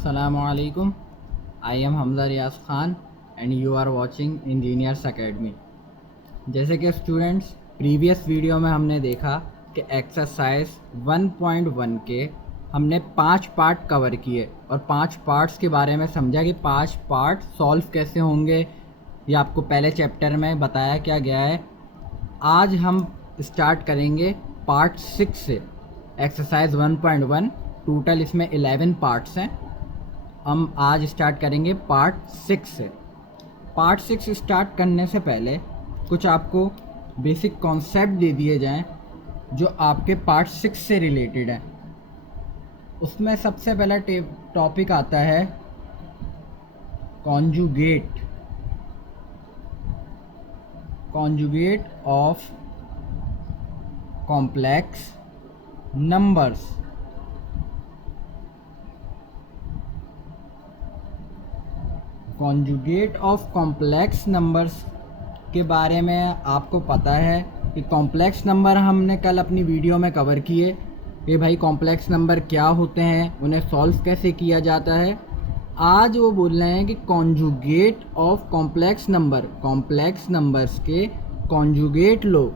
Assalamualaikum. I am Hamza Riaz Khan and you are watching Engineers Academy. जैसे कि students previous video में हमने देखा कि एक्सरसाइज 1.1 के हमने 5 पार्ट कवर किए और 5 पार्ट्स के बारे में समझा कि 5 पार्ट सॉल्व कैसे होंगे। ये आपको पहले चैप्टर में बताया क्या गया है। आज हम स्टार्ट करेंगे पार्ट 6 से। एक्सरसाइज 1.1 टोटल इसमें 11 पार्ट्स हैं। हम आज स्टार्ट करेंगे पार्ट 6 से। पार्ट 6 स्टार्ट करने से पहले कुछ आपको बेसिक कॉन्सेप्ट दे दिए जाएं जो आपके पार्ट 6 से रिलेटेड है। उसमें सबसे पहला टॉपिक आता है conjugate of complex numbers. Conjugate of complex numbers के बारे में आपको पता है कि कॉम्प्लेक्स नंबर हमने कल अपनी वीडियो में कवर किए कि भाई कॉम्प्लेक्स नंबर क्या होते हैं, उन्हें सॉल्व कैसे किया जाता है। आज वो बोल रहे हैं कि कॉन्जुगेट ऑफ कॉम्प्लेक्स नंबर्स के कॉन्जुगेट लो।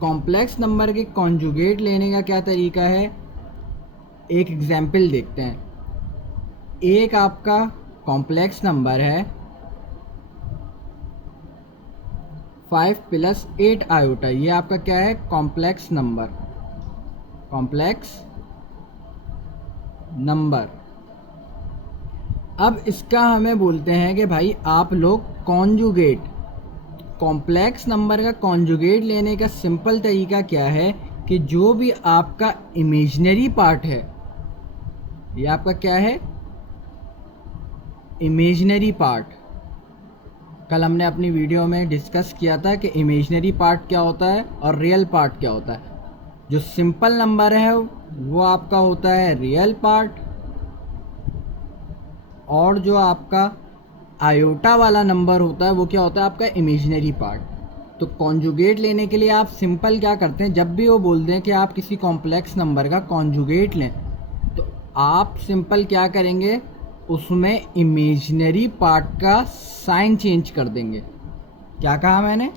कॉम्प्लेक्स नंबर के कॉन्जुगेट लेने का क्या तरीका है, एक एग्जाम्पल देखते हैं। एक आपका कॉम्प्लेक्स नंबर है 5 + 8 आयोटा। ये आपका क्या है, कॉम्प्लेक्स नंबर। अब इसका हमें बोलते हैं कि भाई आप लोग कॉन्जुगेट, कॉम्प्लेक्स नंबर का कॉन्जुगेट लेने का सिंपल तरीका क्या है कि जो भी आपका इमेजिनरी पार्ट है, ये आपका क्या है, इमेजिनरी पार्ट। कल हमने अपनी वीडियो में डिस्कस किया था कि इमेजिनरी पार्ट क्या होता है और रियल पार्ट क्या होता है। जो सिंपल नंबर है वो आपका होता है रियल पार्ट, और जो आपका आयोटा वाला नंबर होता है वो क्या होता है, आपका इमेजिनरी पार्ट। तो कॉन्जुगेट लेने के लिए आप सिंपल क्या करते हैं, जब भी वो बोल दें कि आप किसी कॉम्प्लेक्स नंबर का कॉन्जुगेट लें तो आप सिंपल क्या करेंगे, उसमें इमेजिनरी पार्ट का साइन चेंज कर देंगे। क्या कहा मैंने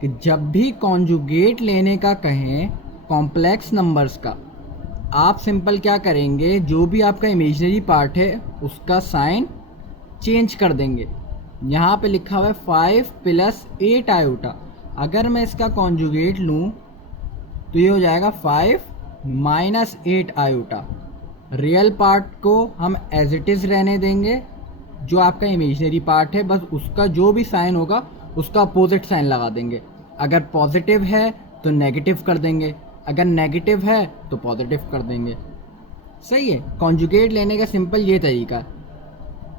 कि जब भी कॉन्जुगेट लेने का कहें कॉम्प्लेक्स नंबर्स का, आप सिंपल क्या करेंगे, जो भी आपका इमेजिनरी पार्ट है उसका साइन चेंज कर देंगे। यहाँ पे लिखा हुआ है 5 + 8 आयोटा। अगर मैं इसका कॉन्जुगेट लूँ तो ये हो जाएगा 5 - 8 आयोटा। रियल पार्ट को हम एज इट इज़ रहने देंगे, जो आपका इमेजिनरी पार्ट है बस उसका जो भी साइन होगा उसका अपोजिट साइन लगा देंगे। अगर पॉजिटिव है तो नेगेटिव कर देंगे, अगर नेगेटिव है तो पॉजिटिव कर देंगे। सही है, कॉन्जुगेट लेने का सिंपल ये तरीका है।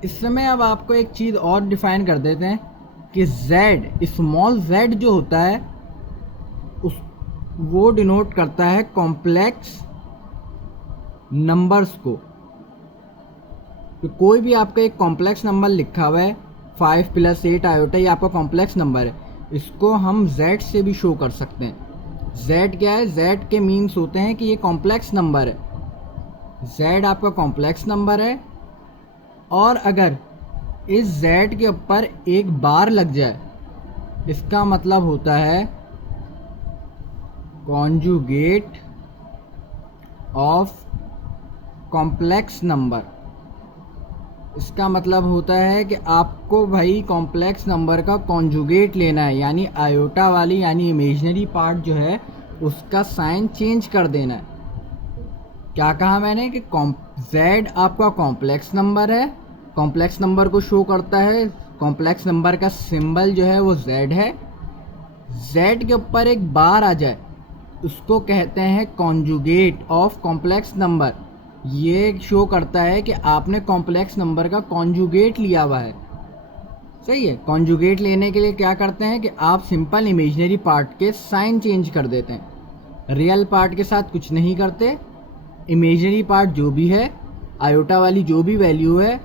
इस समय अब आपको एक चीज़ और डिफाइन कर देते हैं कि z, स्मॉल z जो होता है वो डिनोट करता है कॉम्प्लेक्स नंबर्स को। तो कोई भी आपका एक कॉम्प्लेक्स नंबर लिखा हुआ है 5 + 8 आयोटा, ये आपका कॉम्प्लेक्स नंबर है, इसको हम z से भी शो कर सकते हैं। z क्या है, z के मीन्स होते हैं कि ये कॉम्प्लेक्स नंबर है। z आपका कॉम्प्लेक्स नंबर है, और अगर इस z के ऊपर एक बार लग जाए इसका मतलब होता है कॉन्जुगेट ऑफ कॉम्प्लेक्स नंबर। इसका मतलब होता है कि आपको भाई कॉम्प्लेक्स नंबर का कॉन्जुगेट लेना है, यानी आयोटा वाली यानी इमेजिनरी पार्ट जो है उसका साइन चेंज कर देना है। क्या कहा मैंने कि z आपका कॉम्प्लेक्स नंबर है, कॉम्प्लेक्स नंबर को शो करता है, कॉम्प्लेक्स नंबर का सिंबल जो है वो z है। z के ऊपर एक बार आ जाए उसको कहते हैं कॉन्जुगेट ऑफ कॉम्प्लेक्स नंबर। ये शो करता है कि आपने कॉम्प्लेक्स नंबर का कॉन्जुगेट लिया हुआ है। सही है, कॉन्जुगेट लेने के लिए क्या करते हैं कि आप सिंपल इमेजिनरी पार्ट के साइन चेंज कर देते हैं, रियल पार्ट के साथ कुछ नहीं करते। इमेजिनरी पार्ट जो भी है, आयोटा वाली जो भी वैल्यू है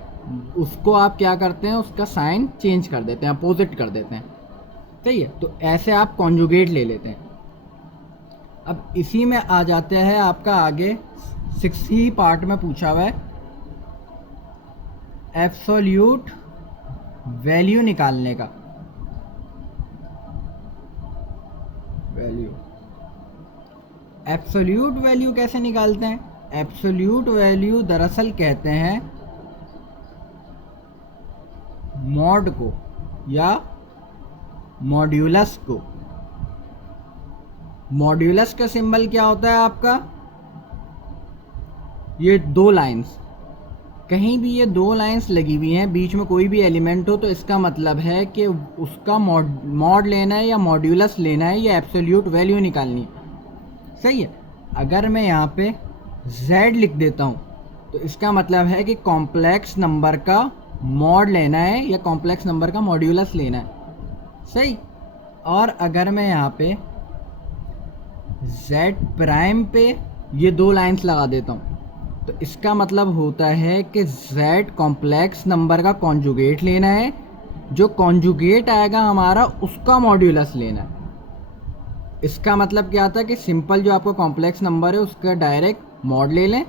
उसको आप क्या करते हैं, उसका साइन चेंज कर देते हैं, अपोजिट कर देते हैं। सही है, तो ऐसे आप कॉन्जुगेट ले लेते हैं। अब इसी में आ जाते हैं आपका आगे 6 ही पार्ट में पूछा हुआ है एब्सोल्यूट वैल्यू निकालने का, वैल्यू, एब्सोल्यूट वैल्यू कैसे निकालते हैं? एब्सोल्यूट वैल्यू दरअसल कहते हैं मॉड को या मॉड्यूलस को। मॉड्यूलस का सिंबल क्या होता है आपका? ये दो लाइंस, कहीं भी ये दो लाइंस लगी हुई हैं, बीच में कोई भी एलिमेंट हो, तो इसका मतलब है कि उसका मॉड लेना है या मॉड्यूलस लेना है या एब्सोल्यूट वैल्यू निकालनी है। सही है। अगर मैं यहाँ पे z लिख देता हूँ तो इसका मतलब है कि कॉम्प्लेक्स नंबर का मॉड लेना है या कॉम्प्लेक्स नंबर का मॉड्यूलस लेना है। सही। और अगर मैं यहाँ पे z प्राइम पे ये दो लाइंस लगा देता हूँ तो इसका मतलब होता है कि z कॉम्प्लेक्स नंबर का कॉन्जुगेट लेना है, जो कॉन्जुगेट आएगा हमारा उसका मॉड्यूलस लेना है। इसका मतलब क्या आता है कि सिंपल जो आपका कॉम्प्लेक्स नंबर है उसका डायरेक्ट मॉड ले लें।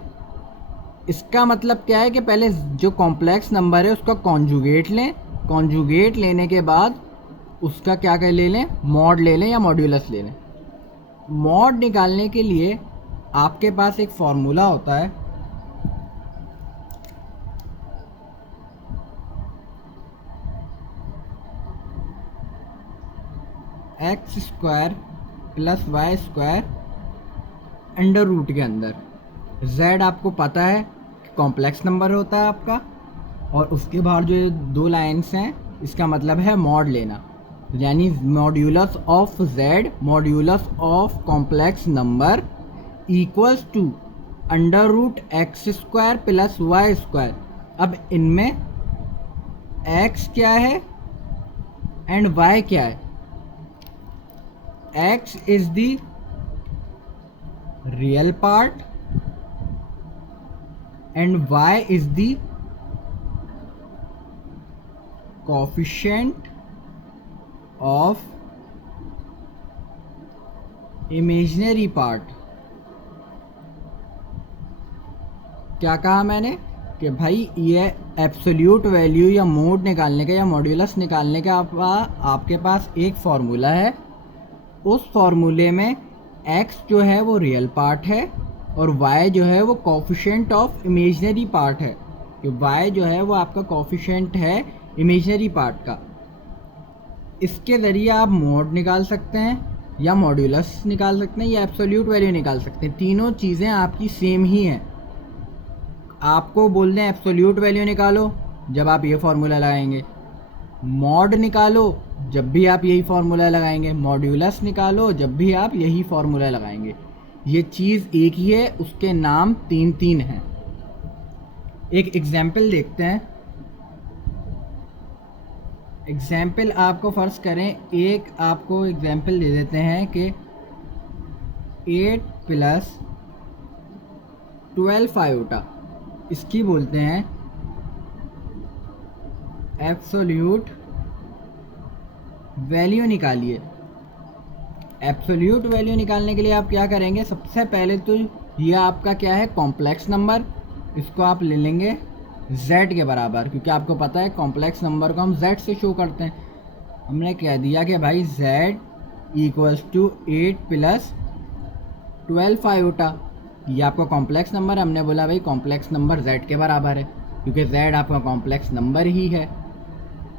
इसका मतलब क्या है कि पहले जो कॉम्प्लेक्स नंबर है उसका कॉन्जुगेट लें, कॉन्जुगेट लेने के बाद उसका क्या कर ले लें, मॉड ले लें या मॉड्यूलस ले लें। मॉड निकालने के लिए आपके पास एक फॉर्मूला होता है, x square plus y square under root के अंदर। z आपको पता है कॉम्प्लेक्स नंबर होता है आपका, और उसके बाहर जो दो लाइंस हैं इसका मतलब है मॉड लेना, यानी modulus of z, modulus of complex number equals to under root x square plus y square. अब इनमें x क्या है एंड y क्या है? x is the real part and y is the coefficient of imaginary part। क्या कहा मैंने कि भाई ये एब्सोल्यूट वैल्यू या मोड निकालने का या मॉड्यूलस निकालने का आपके पास एक फॉर्मूला है। उस फॉर्मूले में x जो है वो रियल पार्ट है और y जो है वो कोफिशिएंट ऑफ इमेजिनरी पार्ट है। कि y जो है वो आपका कोफिशिएंट है इमेजिनरी पार्ट का। इसके ज़रिए आप मोड निकाल सकते हैं या मॉड्यूलस निकाल सकते हैं या एब्सोल्यूट वैल्यू निकाल सकते हैं। तीनों चीज़ें आपकी सेम ही हैं। आपको बोल दें एब्सोल्यूट वैल्यू निकालो जब आप ये फार्मूला लगाएंगे, मॉड निकालो जब भी आप यही फार्मूला लगाएंगे, मॉड्यूलस निकालो जब भी आप यही फार्मूला लगाएंगे। ये चीज़ एक ही है, उसके नाम तीन तीन हैं। एक एग्जाम्पल देखते हैं। एग्जाम्पल आपको फ़र्ज़ करें, एक आपको एग्जाम्पल दे देते हैं कि 8 प्लस 12 आयोटा, इसकी बोलते हैं एब्सोल्यूट वैल्यू निकालिए। एब्सोल्यूट वैल्यू निकालने के लिए आप क्या करेंगे? सबसे पहले तो ये आपका क्या है, कॉम्प्लेक्स नंबर, इसको आप ले लेंगे z के बराबर, क्योंकि आपको पता है कॉम्प्लेक्स नंबर को हम z से शो करते हैं। हमने कह दिया कि भाई z equals to 8 plus 12 iota. ये आपका कॉम्प्लेक्स नंबर है, हमने बोला भाई कॉम्प्लेक्स नंबर z के बराबर है क्योंकि z आपका कॉम्प्लेक्स नंबर ही है।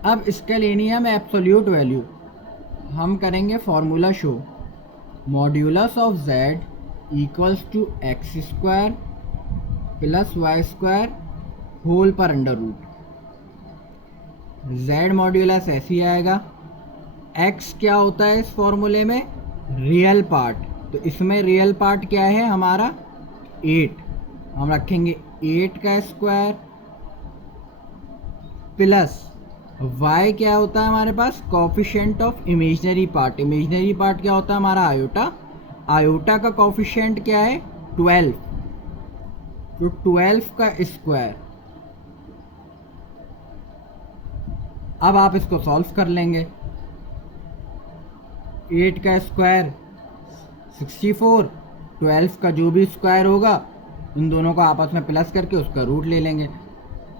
अब इसका लेनी है हमें एब्सोल्यूट वैल्यू। हम करेंगे formula show, modulus of z equals to x square plus y square whole पर अंडर रूट। z मॉड्यूलस ऐसे ही आएगा। x क्या होता है इस फॉर्मूले में? Real part. तो इसमें रियल पार्ट क्या है हमारा? 8। हम रखेंगे 8 का स्क्वायर प्लस y क्या होता है हमारे पास? Coefficient of imaginary part. Imaginary part क्या होता है हमारा? आयोटा। आयोटा का कोफिशिएंट क्या है? 12। तो 12 का स्क्वायर। अब आप इसको सॉल्व कर लेंगे। 8 का स्क्वायर 64, 12 का जो भी स्क्वायर होगा इन दोनों को आपस में प्लस करके उसका रूट ले लेंगे।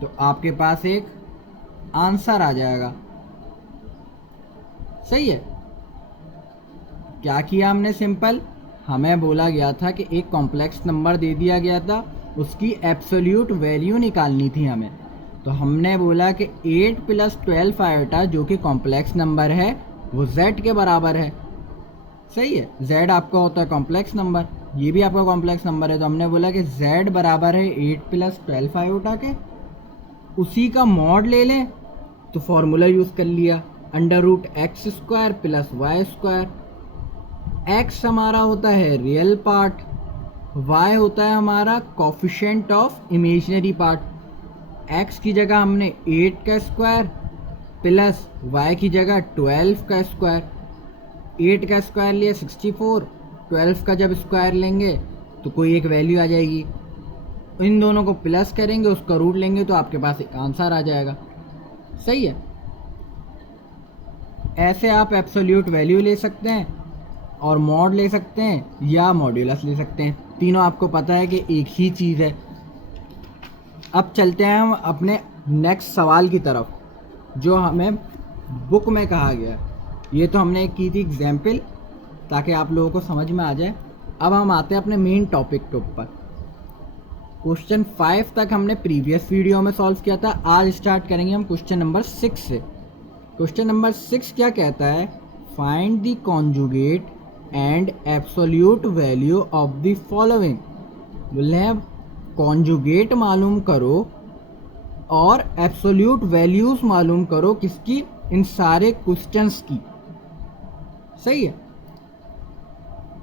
तो आपके पास एक आंसर आ जाएगा। सही है। क्या किया हमने? सिंपल, हमें बोला गया था कि एक कॉम्प्लेक्स नंबर दे दिया गया था, उसकी एब्सोल्यूट वैल्यू निकालनी थी हमें। तो हमने बोला कि 8 + 12 आयोटा जो कि कॉम्प्लेक्स नंबर है वो z के बराबर है। सही है। z आपका होता है कॉम्प्लेक्स नंबर, ये भी आपका कॉम्प्लेक्स नंबर है। तो हमने बोला कि z बराबर है 8 + 12 आयोटा के, उसी का मॉड ले लें। तो फॉर्मूला यूज़ कर लिया, √x² + y²। x हमारा होता है रियल पार्ट, y होता है हमारा coefficient of imaginary part. x की जगह हमने 8 का स्क्वायर प्लस y की जगह 12 का स्क्वायर। 8 का स्क्वायर लिया 64, 12 का जब स्क्वायर लेंगे तो कोई एक वैल्यू आ जाएगी, इन दोनों को प्लस करेंगे, उसका रूट लेंगे तो आपके पास एक आंसर आ जाएगा। सही है। ऐसे आप एब्सोल्यूट वैल्यू ले सकते हैं और मॉड ले सकते हैं या मॉड्यूलस ले सकते हैं, तीनों आपको पता है कि एक ही चीज़ है। अब चलते हैं हम अपने नेक्स्ट सवाल की तरफ जो हमें बुक में कहा गया है। ये तो हमने की थी एग्जाम्पल ताकि आप लोगों को समझ में आ जाए। अब हम आते हैं अपने मेन टॉपिक के ऊपर। क्वेश्चन 5 तक हमने प्रीवियस वीडियो में सॉल्व किया था। आज स्टार्ट करेंगे हम क्वेश्चन नंबर 6 से। क्वेश्चन नंबर 6 क्या कहता है? Find the conjugate and absolute value of the following. बोले हैं कॉन्जुगेट मालूम करो और एब्सोल्यूट वैल्यूज मालूम करो, किसकी? इन सारे क्वेश्चंस की। सही है।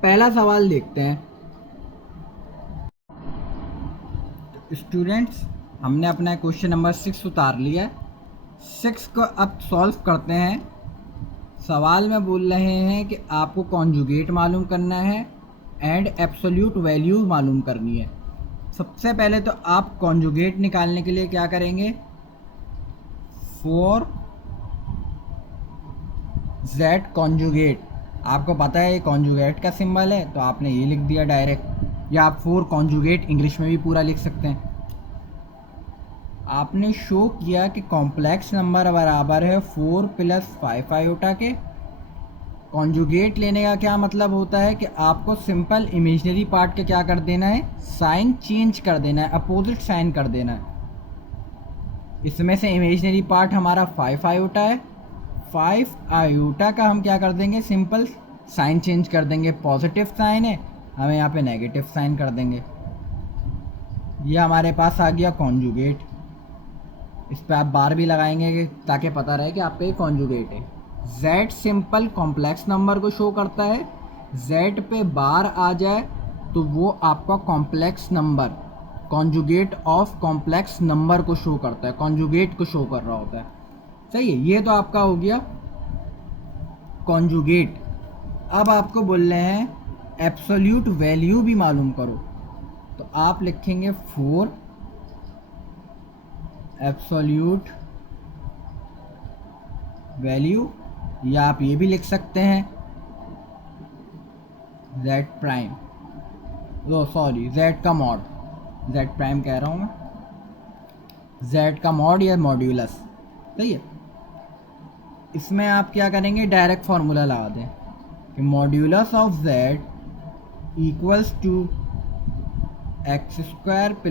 पहला सवाल देखते हैं। स्टूडेंट्स, हमने अपना क्वेश्चन नंबर 6 उतार लिया है। 6 को अब सॉल्व करते हैं। सवाल में बोल रहे हैं कि आपको कॉन्जुगेट मालूम करना है एंड एब्सोल्यूट वैल्यू मालूम करनी है। सबसे पहले तो आप कॉन्जुगेट निकालने के लिए क्या करेंगे? 4 z कॉन्जुगेट, आपको पता है ये कॉन्जुगेट का सिंबल है तो आपने ये लिख दिया डायरेक्ट, या आप 4 कॉन्जुगेट इंग्लिश में भी पूरा लिख सकते हैं। आपने शो किया कि कॉम्प्लेक्स नंबर बराबर है 4 + 5 आयोटा के। कॉन्जुगेट लेने का क्या मतलब होता है कि आपको सिंपल इमेजिनरी पार्ट का क्या कर देना है? साइन चेंज कर देना है, अपोजिट साइन कर देना है। इसमें से इमेजिनरी पार्ट हमारा 5 आयोटा है, 5 आयोटा का हम क्या कर देंगे? सिंपल साइन चेंज कर देंगे। पॉजिटिव साइन है, हमें यहाँ पे नेगेटिव साइन कर देंगे। यह हमारे पास आ गया कॉन्जुगेट। इस पर आप बार भी लगाएंगे ताकि पता रहे कि आपका ये कॉन्जुगेट है। z सिंपल कॉम्प्लेक्स नंबर को शो करता है, z पे बार आ जाए तो वो आपका complex number, conjugate of complex number को शो करता है, कॉन्जुगेट को शो कर रहा होता है। सही है। ये तो आपका हो गया कॉन्जुगेट। अब आपको बोल रहे हैं एब्सोल्यूट वैल्यू भी मालूम करो, तो आप लिखेंगे 4 एब्सोल्यूट वैल्यू, या आप ये भी लिख सकते हैं z प्राइम, सॉरी z का मॉड, z प्राइम कह रहा हूँ मैं, z का मॉड या मॉड्यूलस। सही है। इसमें आप क्या करेंगे? डायरेक्ट फार्मूला लगा दें कि modulus of z equals to x² +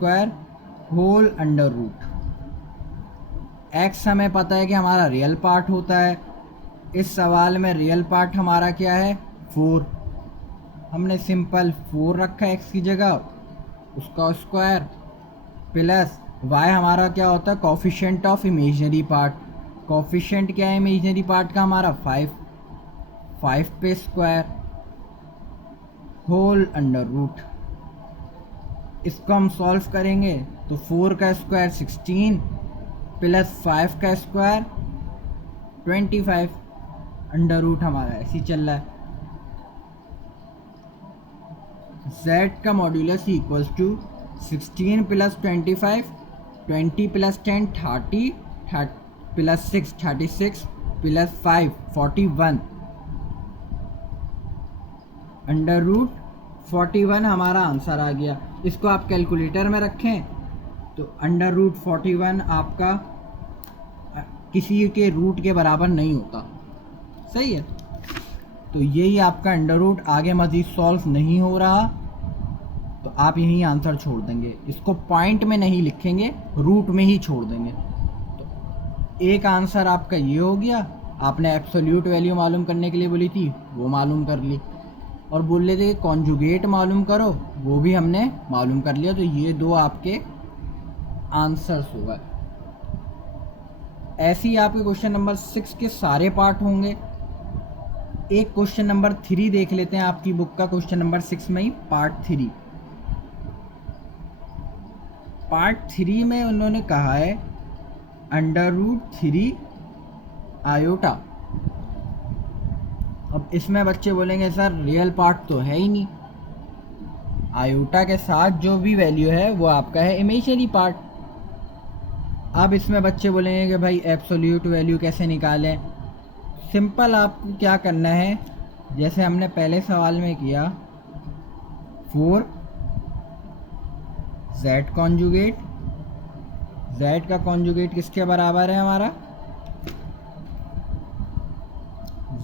y² whole under root. x हमें पता है कि हमारा रियल पार्ट होता है। इस सवाल में रियल पार्ट हमारा क्या है? 4। हमने सिंपल 4 रखा है x की जगह, उसका स्क्वायर प्लस y हमारा क्या होता है? Coefficient of imaginary part. Coefficient क्या है इमेजिनरी पार्ट का? हमारा 5 पे स्क्वायर होल अंडर रूट। इसको हम सॉल्व करेंगे तो 4 का स्क्वायर 16 प्लस 5 का स्क्वायर 25, अंडर रूट हमारा ऐसे ही चल रहा है। z का modulus equals to 16 + 25, 20 + 10 30, plus 6 36 plus 5 41, under root 41 हमारा आंसर आ गया। इसको आप कैलकुलेटर में रखें तो अंडर रूट 41 आपका किसी के रूट के बराबर नहीं होता, सही है। तो यही आपका अंडर रूट आगे मज़ीद सॉल्व नहीं हो रहा, तो आप यही आंसर छोड़ देंगे, इसको पॉइंट में नहीं लिखेंगे, रूट में ही छोड़ देंगे। तो एक आंसर आपका ये हो गया। आपने एब्सोल्यूट वैल्यू मालूम करने के लिए बोली थी, वो मालूम कर ली, और बोल रहे थे कि कॉन्जुगेट मालूम करो, वो भी हमने मालूम कर लिया। तो ये दो आपके आंसर्स हो गए। ऐसे ही आपके क्वेश्चन नंबर 6 के सारे पार्ट होंगे। एक क्वेश्चन नंबर 3 देख लेते हैं आपकी बुक का, क्वेश्चन नंबर 6 में ही पार्ट 3। पार्ट 3 में उन्होंने कहा है अंडर रूट 3 आयोटा। अब इसमें बच्चे बोलेंगे सर रियल पार्ट तो है ही नहीं, आयोटा के साथ जो भी वैल्यू है वो आपका है इमेजिनरी पार्ट। अब इसमें बच्चे बोलेंगे कि भाई एब्सोल्यूट वैल्यू कैसे निकालें। सिंपल आपको क्या करना है, जैसे हमने पहले सवाल में किया, 4 z कॉन्जुगेट, z का कॉन्जुगेट किसके बराबर है हमारा,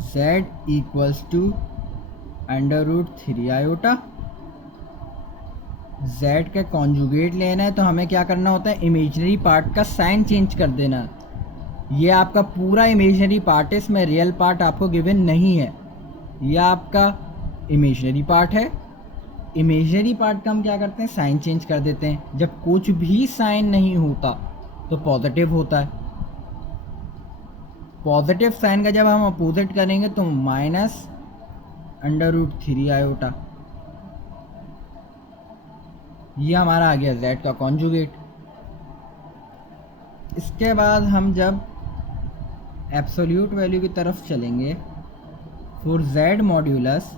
z equals to under root 3 iota. z का कॉन्जुगेट लेना है तो हमें क्या करना होता है, इमेजिनरी पार्ट का साइन चेंज कर देना। ये आपका पूरा इमेजिनरी पार्ट है, इसमें रियल पार्ट आपको गिवन नहीं है, ये आपका इमेजिनरी पार्ट है। इमेजिनरी पार्ट का हम क्या करते हैं, साइन चेंज कर देते हैं। जब कुछ भी साइन नहीं होता तो पॉजिटिव होता है। पॉजिटिव साइन का जब हम अपोजिट करेंगे तो माइनस अंडर रूट 3 आयोटा। ये हमारा आ गया z का कॉन्जुगेट। इसके बाद हम जब एब्सोल्यूट वैल्यू की तरफ चलेंगे, फॉर z मॉड्यूलस,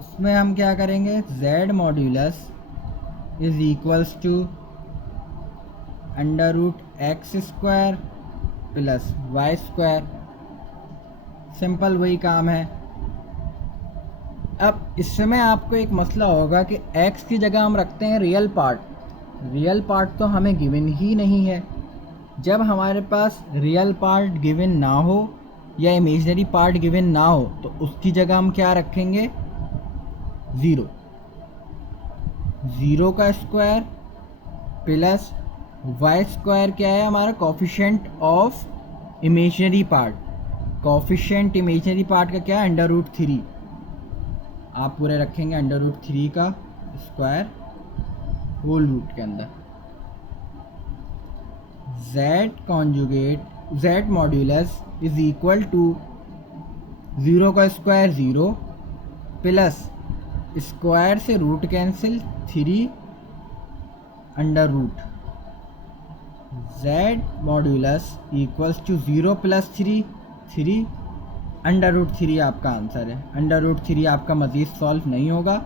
उसमें हम क्या करेंगे, z modulus is equals to under root x square plus y square. Simple वही काम है। अब इसमें आपको एक मसला होगा कि x की जगह हम रखते हैं रियल पार्ट। रियल पार्ट तो हमें गिवन ही नहीं है। जब हमारे पास रियल पार्ट गिवन ना हो या इमेजिनरी पार्ट गिवन ना हो तो उसकी जगह हम क्या रखेंगे, 0। 0 का स्क्वायर प्लस वाई स्क्वायर क्या है हमारा, coefficient of imaginary part. Coefficient imaginary part का क्या है, अंडर रूट 3। आप पूरे रखेंगे अंडर रूट 3 का स्क्वायर होल रूट के अंदर। z conjugate, z modulus is equal to 0 का स्क्वायर 0 प्लस स्क्वायर से root cancel 3 under root. z modulus equals to 0 plus 3 under root 3 आपका आंसर है। अंडर रूट 3 आपका मज़ीद सॉल्व नहीं होगा,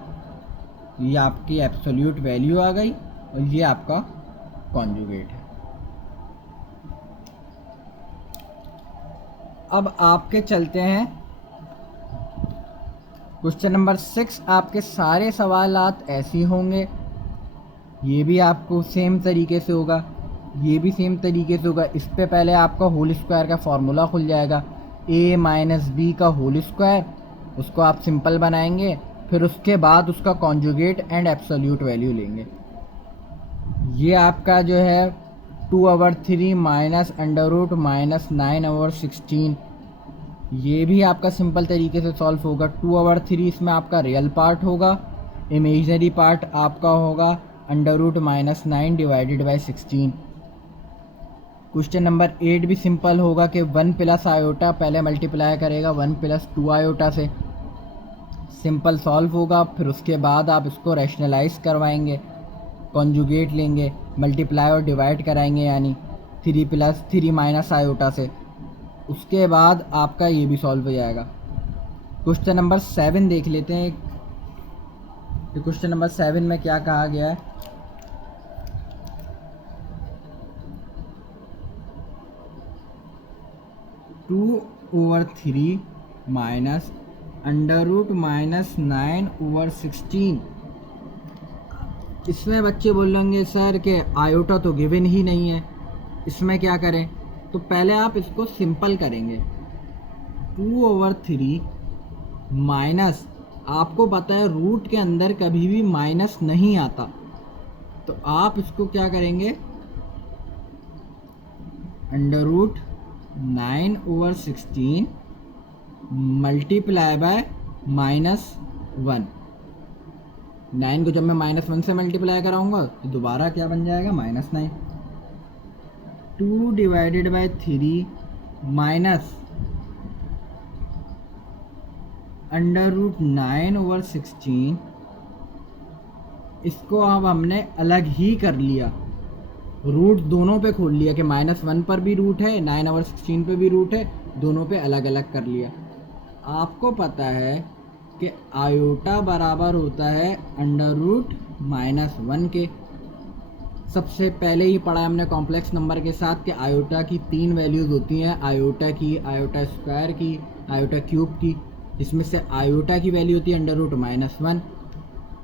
ये आपकी एब्सोल्यूट वैल्यू आ गई और ये आपका कॉन्जुगेट है। अब आपके चलते हैं क्वेश्चन नंबर 6। आपके सारे सवालात ऐसे होंगे, ये भी आपको सेम तरीके से होगा, ये भी सेम तरीके से होगा। इस पे पहले आपका होल स्क्वायर का फॉर्मूला खुल जाएगा, a माइनस बी का होल स्क्वायर, उसको आप सिंपल बनाएंगे, फिर उसके बाद उसका कॉन्जुगेट एंड एब्सोल्यूट वैल्यू लेंगे। ये आपका जो है 2/3 माइनस अंडर रूट माइनस 9/16, ये भी आपका सिंपल तरीके से सॉल्व होगा। 2/3 इसमें आपका रियल पार्ट होगा, इमेजिनरी पार्ट आपका होगा under root minus 9 divided by 16। Question number 8 भी सिंपल होगा कि 1 प्लस आयोटा पहले मल्टीप्लाई करेगा 1 प्लस 2 आयोटा से, सिंपल सॉल्व होगा। फिर उसके बाद आप इसको रैशनलाइज करवाएंगे, कॉन्जुगेट लेंगे, मल्टीप्लाई और डिवाइड कराएंगे, यानी 3 प्लस 3 माइनस आयोटा से। उसके बाद आपका ये भी सॉल्व हो जाएगा। क्वेश्चन नंबर 7 देख लेते हैं। क्वेश्चन नंबर 7 में क्या कहा गया है, 2/3 माइनस अंडर रूट माइनस 9/16 इसमें बच्चे बोलेंगे सर कि आयोटा तो गिवन ही नहीं है, इसमें क्या करें? तो पहले आप इसको सिंपल करेंगे। 2/3 माइनस, आपको पता है रूट के अंदर कभी भी माइनस नहीं आता, तो आप इसको क्या करेंगे, √9/16 मल्टीप्लाई बाय -1। 9 को जब मैं -1 से मल्टीप्लाई कराऊंगा तो दोबारा क्या बन जाएगा, -9। 2/3 माइनस √9/16, इसको अब हमने अलग ही कर लिया, रूट दोनों पे खोल लिया कि -1 पर भी रूट है, 9/16 पे भी रूट है, दोनों पे अलग अलग कर लिया। आपको पता है कि आयोटा बराबर होता है √-1 के। सबसे पहले ही पढ़ा हमने कॉम्प्लेक्स नंबर के साथ कि आयोटा की 3 वैल्यूज़ होती हैं, आयोटा की, आयोटा स्क्वायर की, आयोटा क्यूब की, जिसमें से आयोटा की वैल्यू होती है √-1।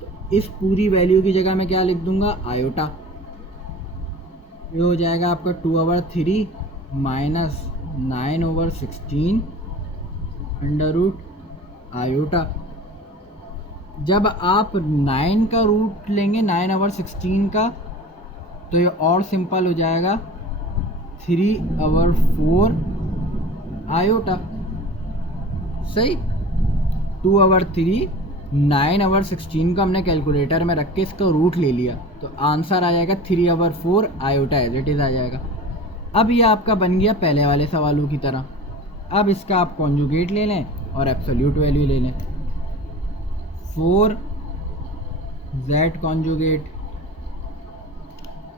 तो इस पूरी वैल्यू की जगह मैं क्या लिख दूंगा, आयोटा। ये हो जाएगा आपका 2/3 माइनस 9/16 √आयोटा। जब आप 9 का रूट लेंगे 9/16 का, तो ये और सिंपल हो जाएगा 3/4 आयोटा। सही। 2/3 9/16 को हमने कैलकुलेटर में रख के इसका रूट ले लिया, तो आंसर आ जाएगा 3/4 आयोटा, एज इट इज़ आ जाएगा। अब ये आपका बन गया पहले वाले सवालों की तरह। अब इसका आप कॉन्जुगेट ले लें और एब्सोल्यूट वैल्यू ले लें। 4z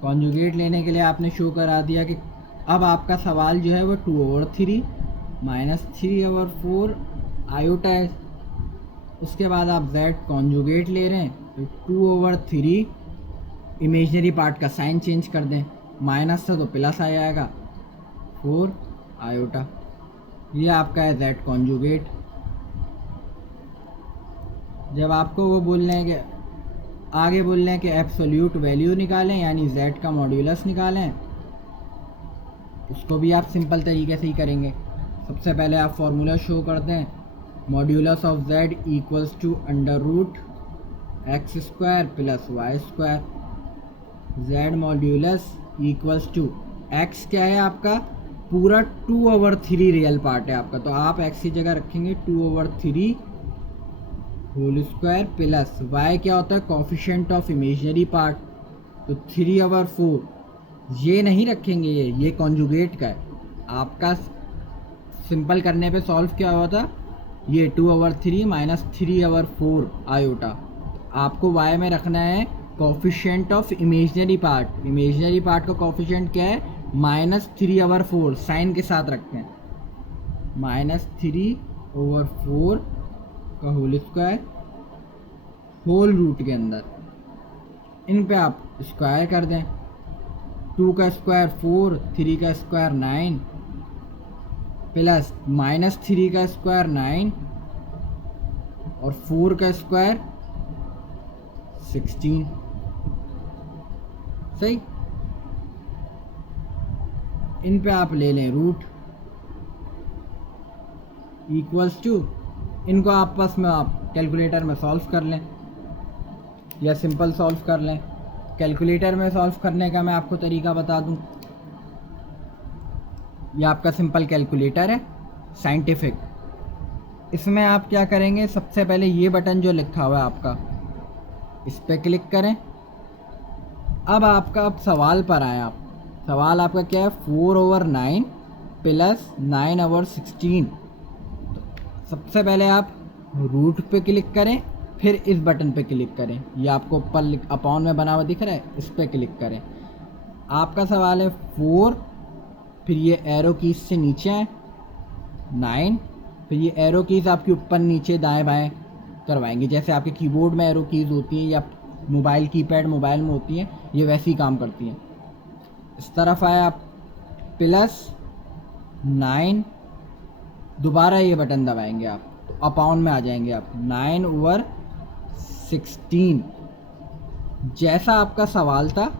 कॉन्जुगेट लेने के लिए आपने शो करा दिया कि अब आपका सवाल जो है वो 2/3 माइनस 3/4 आयोटा है। उसके बाद आप z कॉन्जुगेट ले रहे हैं, तो 2/3 इमेजनरी पार्ट का साइन चेंज कर दें, माइनस था तो प्लस आ जाएगा 4 आयोटा। ये आपका है z कॉन्जुगेट। जब आपको वो बोल रहे हैं कि आगे बोल रहे हैं कि एब्सोल्यूट वैल्यू निकालें, यानी z का मॉड्यूलस निकालें, उसको भी आप सिंपल तरीके से ही करेंगे। सबसे पहले आप फॉर्मूला शो कर दें, modulus of z equals to √x² + y²। z modulus equals to x क्या है आपका, पूरा 2/3 रियल पार्ट है आपका, तो आप x की जगह रखेंगे 2/3 होल स्क्वायर प्लस y क्या होता है, कोफिशिएंट ऑफ इमेजिनरी पार्ट, तो 3/4। ये नहीं रखेंगे, ये कॉन्जुगेट का है आपका। सिंपल करने पे सॉल्व क्या हुआ था, ये 2/3 माइनस 3/4 आयोटा। आपको y में रखना है coefficient of imaginary part. Imaginary part का कोफिशिएंट क्या है, -3/4, साइन के साथ रखते हैं, -3/4 का होल स्क्वायर होल रूट के अंदर। इन पे आप स्क्वायर कर दें, 2 का स्क्वायर 4, 3 का स्क्वायर 9 प्लस -3 का स्क्वायर 9 और 4 का स्क्वायर 16। सही। इन पे आप ले लें रूट इक्वल्स टू, इनको आपस में आप कैलकुलेटर में सॉल्व कर लें या सिंपल सॉल्व कर लें। कैलकुलेटर में सॉल्व करने का मैं आपको तरीका बता दूं। ये आपका सिंपल कैलकुलेटर है साइंटिफिक। इसमें आप क्या करेंगे, सबसे पहले ये बटन जो लिखा हुआ है आपका, इस पर क्लिक करें। अब आपका सवाल पर आए आप, सवाल आपका क्या है, 4/9 प्लस 9/16। तो सबसे पहले आप रूट पे क्लिक करें, फिर इस बटन पे क्लिक करें, ये आपको ऊपर अपॉन में बना हुआ दिख रहा है, इस पे क्लिक करें। आपका सवाल है 4, फिर ये एरो कीज से नीचे है 9, फिर ये एरो कीज आपकी ऊपर नीचे दाएं बाएं करवाएंगे, जैसे आपके कीबोर्ड में एरो कीज होती हैं या मोबाइल कीपैड मोबाइल में होती हैं, ये वैसे ही काम करती हैं। इस तरफ आए आप +9, दोबारा ये बटन दबाएंगे आप, तो अपॉन में आ जाएंगे आप 9/16। जैसा आपका सवाल था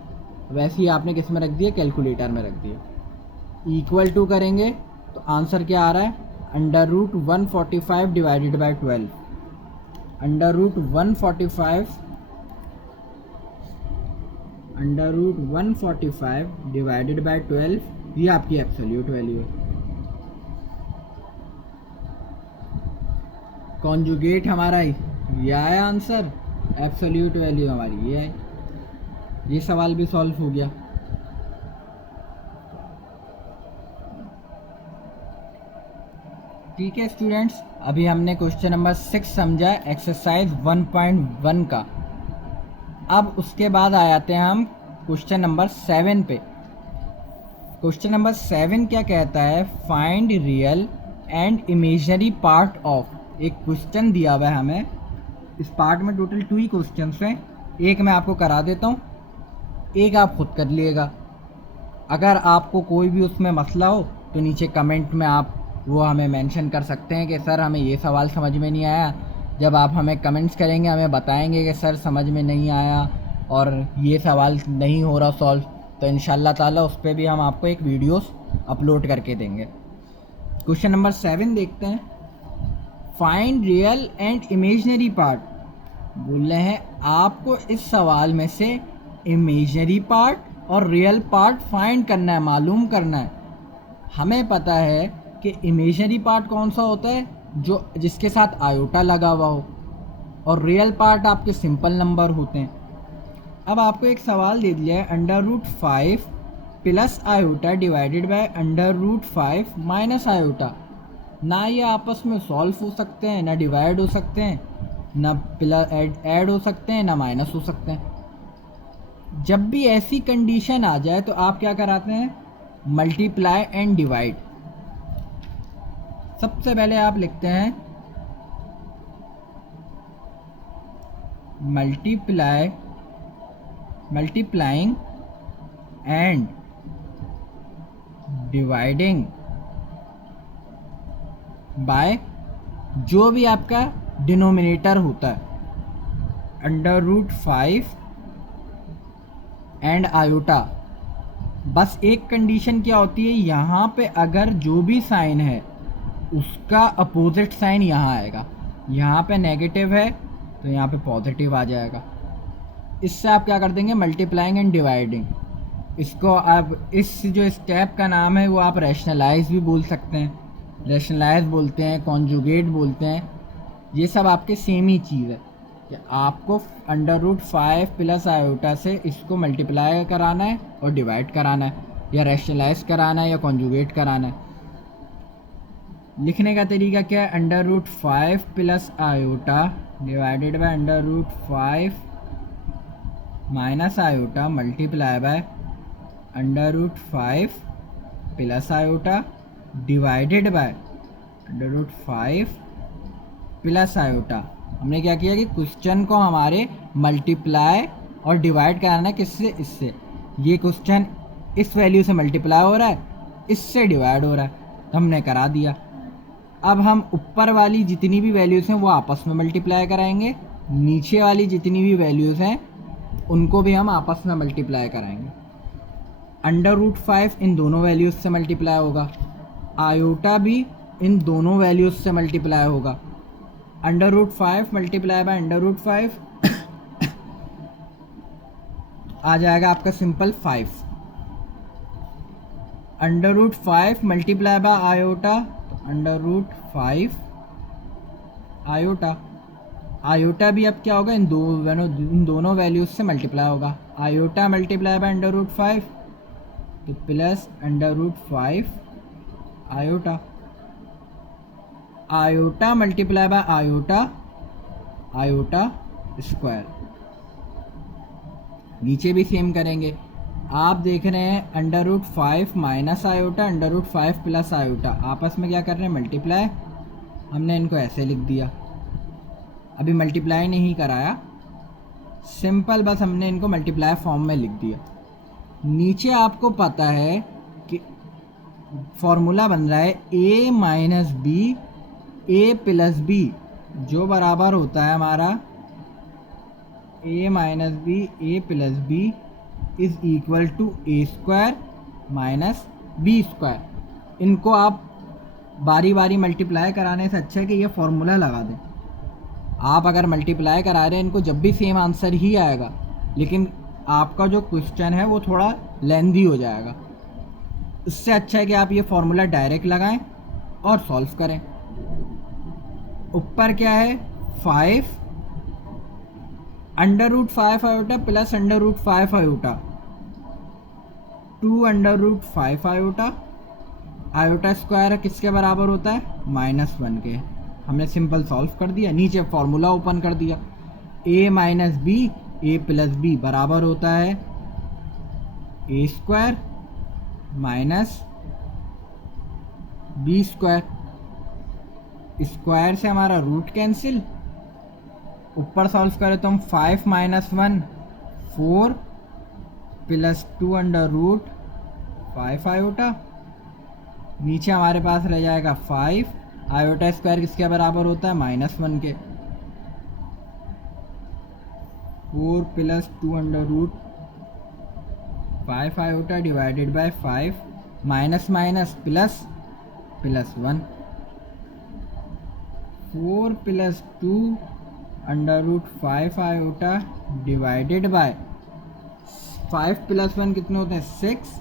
वैसे ही आपने किस में रख दिया, कैलकुलेटर में रख दिया। इक्वल टू करेंगे तो आंसर क्या आ रहा है, √145 डिवाइडेड बाई 12। √145 डिवाइडेड बाई 12, ये आपकी एब्सोल्यूट वैल्यू है। कॉन्जुगेट हमारा ये आया आंसर, एब्सोल्यूट वैल्यू हमारी ये आई। ये सवाल भी सॉल्व हो गया। ठीक है स्टूडेंट्स, अभी हमने क्वेश्चन नंबर 6 समझा, एक्सरसाइज 1.1 का। अब उसके बाद आ जाते हैं हम क्वेश्चन नंबर 7 पे। क्वेश्चन नंबर 7 क्या कहता है, find real and imaginary part of. एक क्वेश्चन दिया हुआ है हमें, इस पार्ट में टोटल 2 ही क्वेश्चन हैं। एक मैं आपको करा देता हूँ, एक आप खुद कर लिएगा। अगर आपको कोई भी उसमें मसला हो तो नीचे कमेंट में आप वो हमें मेंशन कर सकते हैं कि सर हमें ये सवाल समझ में नहीं आया। जब आप हमें कमेंट्स करेंगे, हमें बताएंगे कि सर समझ में नहीं आया और ये सवाल नहीं हो रहा सॉल्व, तो इंशाल्लाह ताला उस पर भी हम आपको एक वीडियोस अपलोड करके देंगे। क्वेश्चन नंबर 7 देखते हैं। Find real and imaginary part. बोल रहे हैं आपको इस सवाल में से इमेजिनरी पार्ट और रियल पार्ट फाइंड करना है, मालूम करना है। हमें पता है कि इमेजिनरी पार्ट कौन सा होता है, जो जिसके साथ आयोटा लगा हुआ हो, और रियल पार्ट आपके सिंपल नंबर होते हैं। अब आपको एक सवाल दे दिया है, √5 plus iota divided by √5 minus iota. ना ये आपस में सॉल्व हो सकते हैं, ना डिवाइड हो सकते हैं, ना प्लस ऐड हो सकते हैं, ना माइनस हो सकते हैं। जब भी ऐसी कंडीशन आ जाए तो आप क्या कराते हैं, मल्टीप्लाई एंड डिवाइड। सबसे पहले आप लिखते हैं मल्टीप्लाइंग एंड डिवाइडिंग बाय जो भी आपका डिनोमिनेटर होता है, √5 एंड आयोटा। बस एक कंडीशन क्या होती है, यहाँ पे अगर जो भी साइन है उसका अपोजिट साइन यहाँ आएगा। यहाँ पे नेगेटिव है तो यहाँ पे पॉजिटिव आ जाएगा। इससे आप क्या कर देंगे, मल्टीप्लाइंग एंड डिवाइडिंग। इसको आप इस जो स्टेप का नाम है वो आप रैशनलाइज भी बोल सकते हैं, रैशनलाइज बोलते हैं, कॉन्जुगेट बोलते हैं। ये सब आपके सेम ही चीज़ है कि आपको √5 प्लस आयोटा से इसको मल्टीप्लाई कराना है और डिवाइड कराना है, या रैशनलाइज कराना है, या कॉन्जुगेट कराना है। लिखने का तरीका क्या है, √5 plus iota divided by √5 minus iota multiply by √5 plus iota divided by √5 plus iota. हमने क्या किया कि क्वेश्चन को हमारे मल्टीप्लाई और डिवाइड कराना है, किससे, इससे। ये क्वेश्चन इस वैल्यू से मल्टीप्लाई हो रहा है, इससे डिवाइड हो रहा है, तो हमने करा दिया। अब हम ऊपर वाली जितनी भी वैल्यूज़ हैं वो आपस में मल्टीप्लाई कराएंगे, नीचे वाली जितनी भी वैल्यूज़ हैं उनको भी हम आपस में मल्टीप्लाई कराएंगे। √5 इन दोनों वैल्यूज़ से मल्टीप्लाई होगा, आयोटा भी इन दोनों वैल्यूज़ से मल्टीप्लाई होगा। √5 मल्टीप्लाई बाय √5 आ जाएगा आपका simple 5। √5 multiply by iota, √5 iota. Iota भी अब क्या होगा, इन दोनों वैल्यूज से मल्टीप्लाई होगा। आयोटा मल्टीप्लाई बाय √5 तो plus √5 iota. Iota multiply by iota, iota square. नीचे भी सेम करेंगे। आप देख रहे हैं √5 माइनस आयोटा, √5 प्लस आयोटा, आपस में क्या कर रहे हैं, मल्टीप्लाई। हमने इनको ऐसे लिख दिया, अभी मल्टीप्लाई नहीं कराया, सिंपल बस हमने इनको मल्टीप्लाई फॉर्म में लिख दिया। नीचे आपको पता है कि फॉर्मूला बन रहा है a minus b a plus b, जो बराबर होता है हमारा a minus b a plus b is equal to a square minus b square. इनको आप बारी बारी मल्टीप्लाई कराने से अच्छा है कि ये फॉर्मूला लगा दें। आप अगर मल्टीप्लाई करा रहे हैं इनको जब भी सेम आंसर ही आएगा, लेकिन आपका जो क्वेश्चन है वो थोड़ा लेंदी हो जाएगा। इससे अच्छा है कि आप ये फॉर्मूला डायरेक्ट लगाएं और सॉल्व करें। ऊपर क्या है 5 under root 5 iota plus under root 5 iota 2 under root 5 iota. Iota square किसके बराबर होता है -1 के। हमने सिंपल सॉल्व कर दिया, नीचे फॉर्मूला ओपन कर दिया। a minus b a plus b बराबर होता है a square minus b square. Square से हमारा रूट कैंसिल, ऊपर सॉल्व करें तो हम 5 minus 1 4 plus 2 under root 5 iota. नीचे हमारे पास रह जाएगा 5। आयोटा स्क्वायर किसके बराबर होता है -1 के। 4 plus 2 under root 5 iota divided by 5 minus minus plus plus 1। 4 plus 2 under root 5 iota divided by 5 plus 1 कितने होते हैं 6।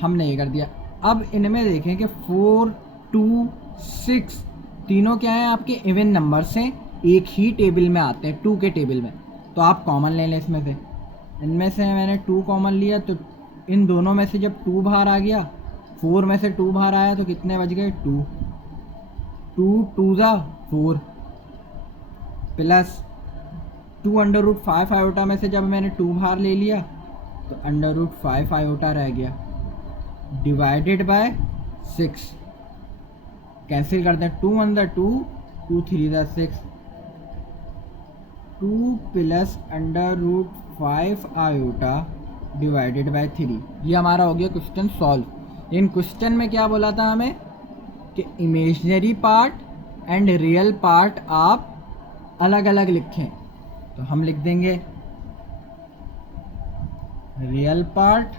हमने ये कर दिया। अब इनमें देखें कि 4 2 6 तीनों क्या है आपके इवन नंबर से एक ही टेबल में आते हैं 2 के टेबल में। तो आप कॉमन ले लें इसमें से। इनमें से मैंने 2 कॉमन लिया तो इन दोनों में से जब 2 बाहर आ गया, 4 में से 2 बाहर आया तो कितने बच गए 2 2 2 ज़ा 4 प्लस 2 अंडर रूट 5 आयोटा में से जब मैंने 2 बाहर ले लिया तो अंडर रूट 5 आयोटा रह गया डिवाइडेड बाय 6। कैंसिल करते हैं 2 1 2 2 3 6 2 plus under root 5 iota divided by 3। ये हमारा हो गया क्वेश्चन सॉल्व। इन क्वेश्चन में क्या बोला था हमें कि imaginary part and real part आप अलग अलग लिखें। तो हम लिख देंगे real part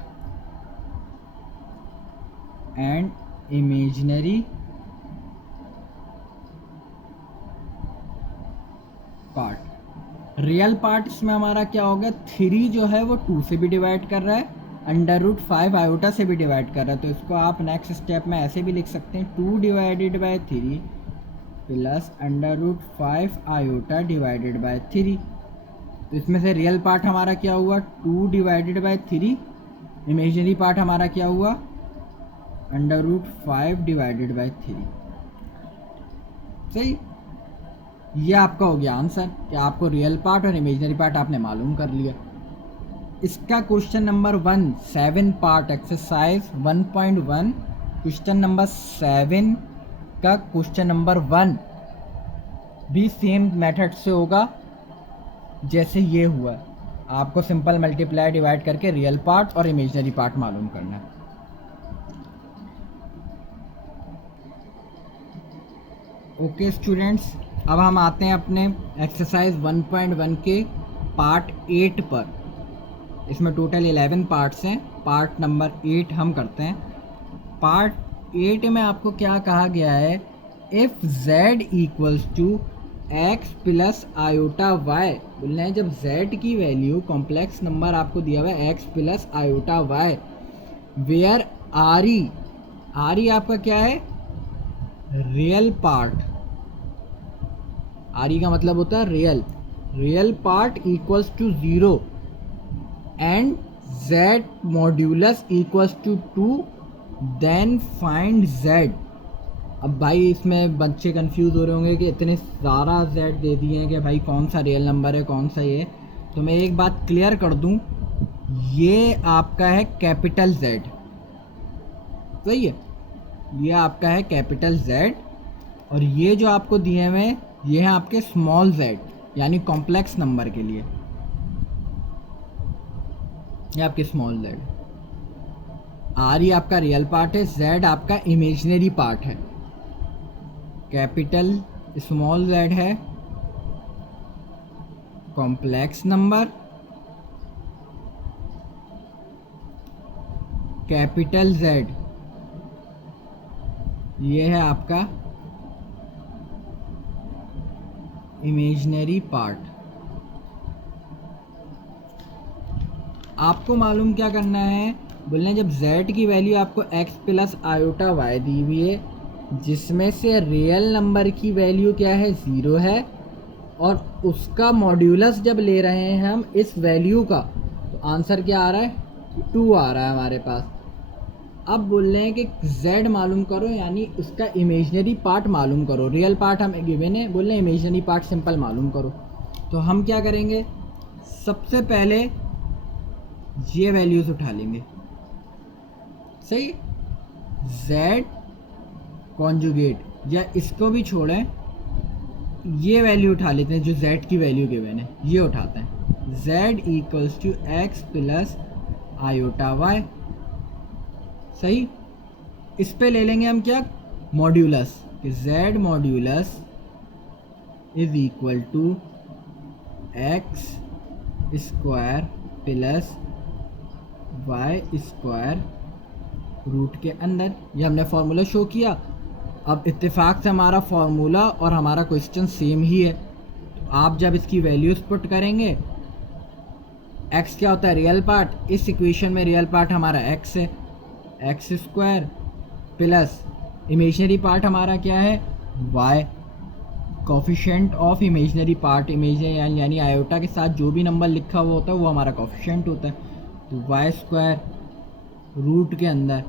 and imaginary part. Real part इसमें हमारा क्या हो गया 3 जो है वो 2 से भी डिवाइड कर रहा है, अंडर रूट 5 आयोटा से भी डिवाइड कर रहा है। तो इसको आप नेक्स्ट स्टेप में ऐसे भी लिख सकते हैं 2 divided by 3 plus under root 5 iota divided by 3। तो इसमें से रियल पार्ट हमारा क्या हुआ 2 डिवाइडेड बाय 3, इमेजिनरी पार्ट हमारा क्या हुआ अंडर रूट 5 डिवाइडेड बाय 3। सही, ये आपका हो गया आंसर कि आपको रियल पार्ट और इमेजिनरी पार्ट आपने मालूम कर लिया। इसका question number 1 7 part exercise 1.1 question number 7 का क्वेश्चन नंबर 1 भी सेम मेथड से होगा जैसे ये हुआ। आपको सिंपल मल्टीप्लाई डिवाइड करके रियल पार्ट और इमेजिनरी पार्ट मालूम करना है। ओके स्टूडेंट्स, अब हम आते हैं अपने एक्सरसाइज 1.1 के पार्ट 8 पर। इसमें टोटल 11 पार्ट्स हैं। पार्ट नंबर 8 हम करते हैं। पार्ट 8 में आपको क्या कहा गया है, if z equals to x plus iota y. बोलना है जब z की वैल्यू कॉम्प्लेक्स नंबर आपको दिया हुआ है x plus iota y, where R E आपका क्या है रियल पार्ट। आर ई का मतलब होता है real part equals to 0 and z modulus equals to 2, then find z। अब भाई इसमें बच्चे कंफ्यूज हो रहे होंगे कि इतने सारा z दे दिए हैं कि भाई कौन सा रियल नंबर है कौन सा ये। तो मैं एक बात क्लियर कर दूं, ये आपका है कैपिटल Z। सही है, ये आपका है कैपिटल Z और ये जो आपको दिए हुए हैं ये है आपके स्मॉल z यानी कॉम्प्लेक्स नंबर के लिए। ये आपके स्मॉल z। आर ये आपका रियल पार्ट है, z आपका इमेजिनरी पार्ट है। कैपिटल स्मॉल z है कॉम्प्लेक्स नंबर कैपिटल Z, ये है आपका इमेजिनरी पार्ट। आपको मालूम क्या करना है, बोलना जब Z की वैल्यू आपको x प्लस आयोटा y दी हुई है, जिसमें से रियल नंबर की वैल्यू क्या है 0 है, और उसका मॉड्यूलस जब ले रहे हैं हम इस वैल्यू का, तो आंसर क्या आ रहा है 2 आ रहा है हमारे पास। अब बोल रहे हैं कि z मालूम करो, यानी उसका इमेजिनरी पार्ट मालूम करो। रियल पार्ट हम गिवन है, बोल रहे हैं इमेजिनरी पार्ट सिंपल मालूम करो। तो हम क्या करेंगे, सबसे पहले ये वैल्यूज उठा लेंगे, सही, z कॉन्जुगेट, या इसको भी छोड़ें, ये वैल्यू उठा लेते हैं जो z की वैल्यू गिवन है, ये उठाते हैं। z equals to x plus iota y, सही। इस पे ले लेंगे हम क्या, मॉड्यूलस, कि z modulus is equal to x square plus y square root के अंदर। ये हमने फार्मूला शो किया। अब इत्तेफाक से हमारा फार्मूला और हमारा क्वेश्चन सेम ही है, तो आप जब इसकी वैल्यूज पुट करेंगे, x क्या होता है रियल पार्ट, इस इक्वेशन में रियल पार्ट हमारा x है, x square plus imaginary part हमारा क्या है y, coefficient of imaginary part, imaginary यानी आयोटा के साथ जो भी नंबर लिखा हुआ होता है वो हमारा कोफिशिएंट होता है, तो y स्क्वायर रूट के अंदर।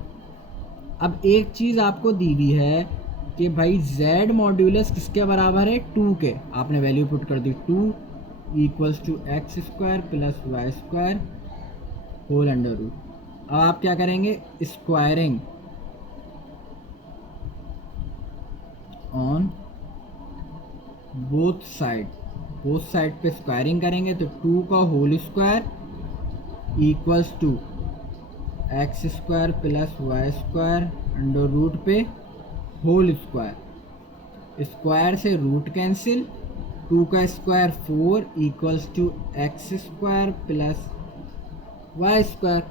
अब एक चीज़ आपको दी हुई है कि भाई z मॉड्यूलस किसके बराबर है 2 के, आपने वैल्यू पुट कर दी 2 equals to x square plus y square whole under root. अब आप क्या करेंगे, स्क्वायरिंग ऑन बोथ साइड पे स्क्वायरिंग करेंगे, तो 2 का whole square equals to x square plus y square under root पे होल स्क्वायर, स्क्वायर से रूट कैंसिल, 2 का square 4 equals to x square plus y square,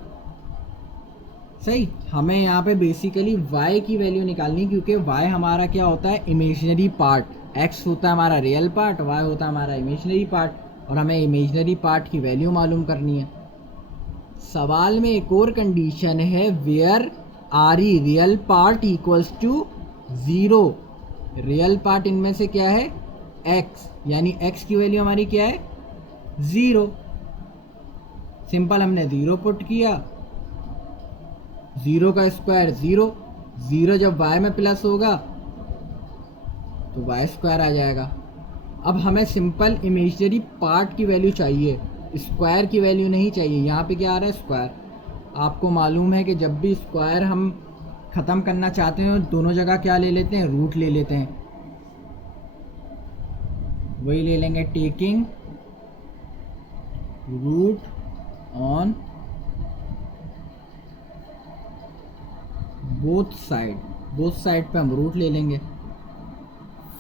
सही। हमें यहाँ पे बेसिकली y की वैल्यू निकालनी, क्योंकि y हमारा क्या होता है इमेजिनरी पार्ट, x होता है हमारा रियल पार्ट, y होता है हमारा इमेजिनरी पार्ट, और हमें इमेजिनरी पार्ट की वैल्यू मालूम करनी है। सवाल में एक और कंडीशन है, where R E real part equals to 0, real part इनमें से क्या है x, यानी x की वैल्यू हमारी क्या है 0। सिंपल, हमने 0 पुट किया, 0 का स्क्वायर 0, 0 जब y में प्लस होगा तो y स्क्वायर आ जाएगा। अब हमें सिंपल इमेजिनरी पार्ट की वैल्यू चाहिए, स्क्वायर की वैल्यू नहीं चाहिए। यहाँ पे क्या आ रहा है स्क्वायर। आपको मालूम है कि जब भी स्क्वायर हम ख़त्म करना चाहते हैं दोनों जगह क्या ले लेते हैं, रूट ले लेते हैं। वही ले लेंगे, taking root on both side पे हम रूट ले लेंगे।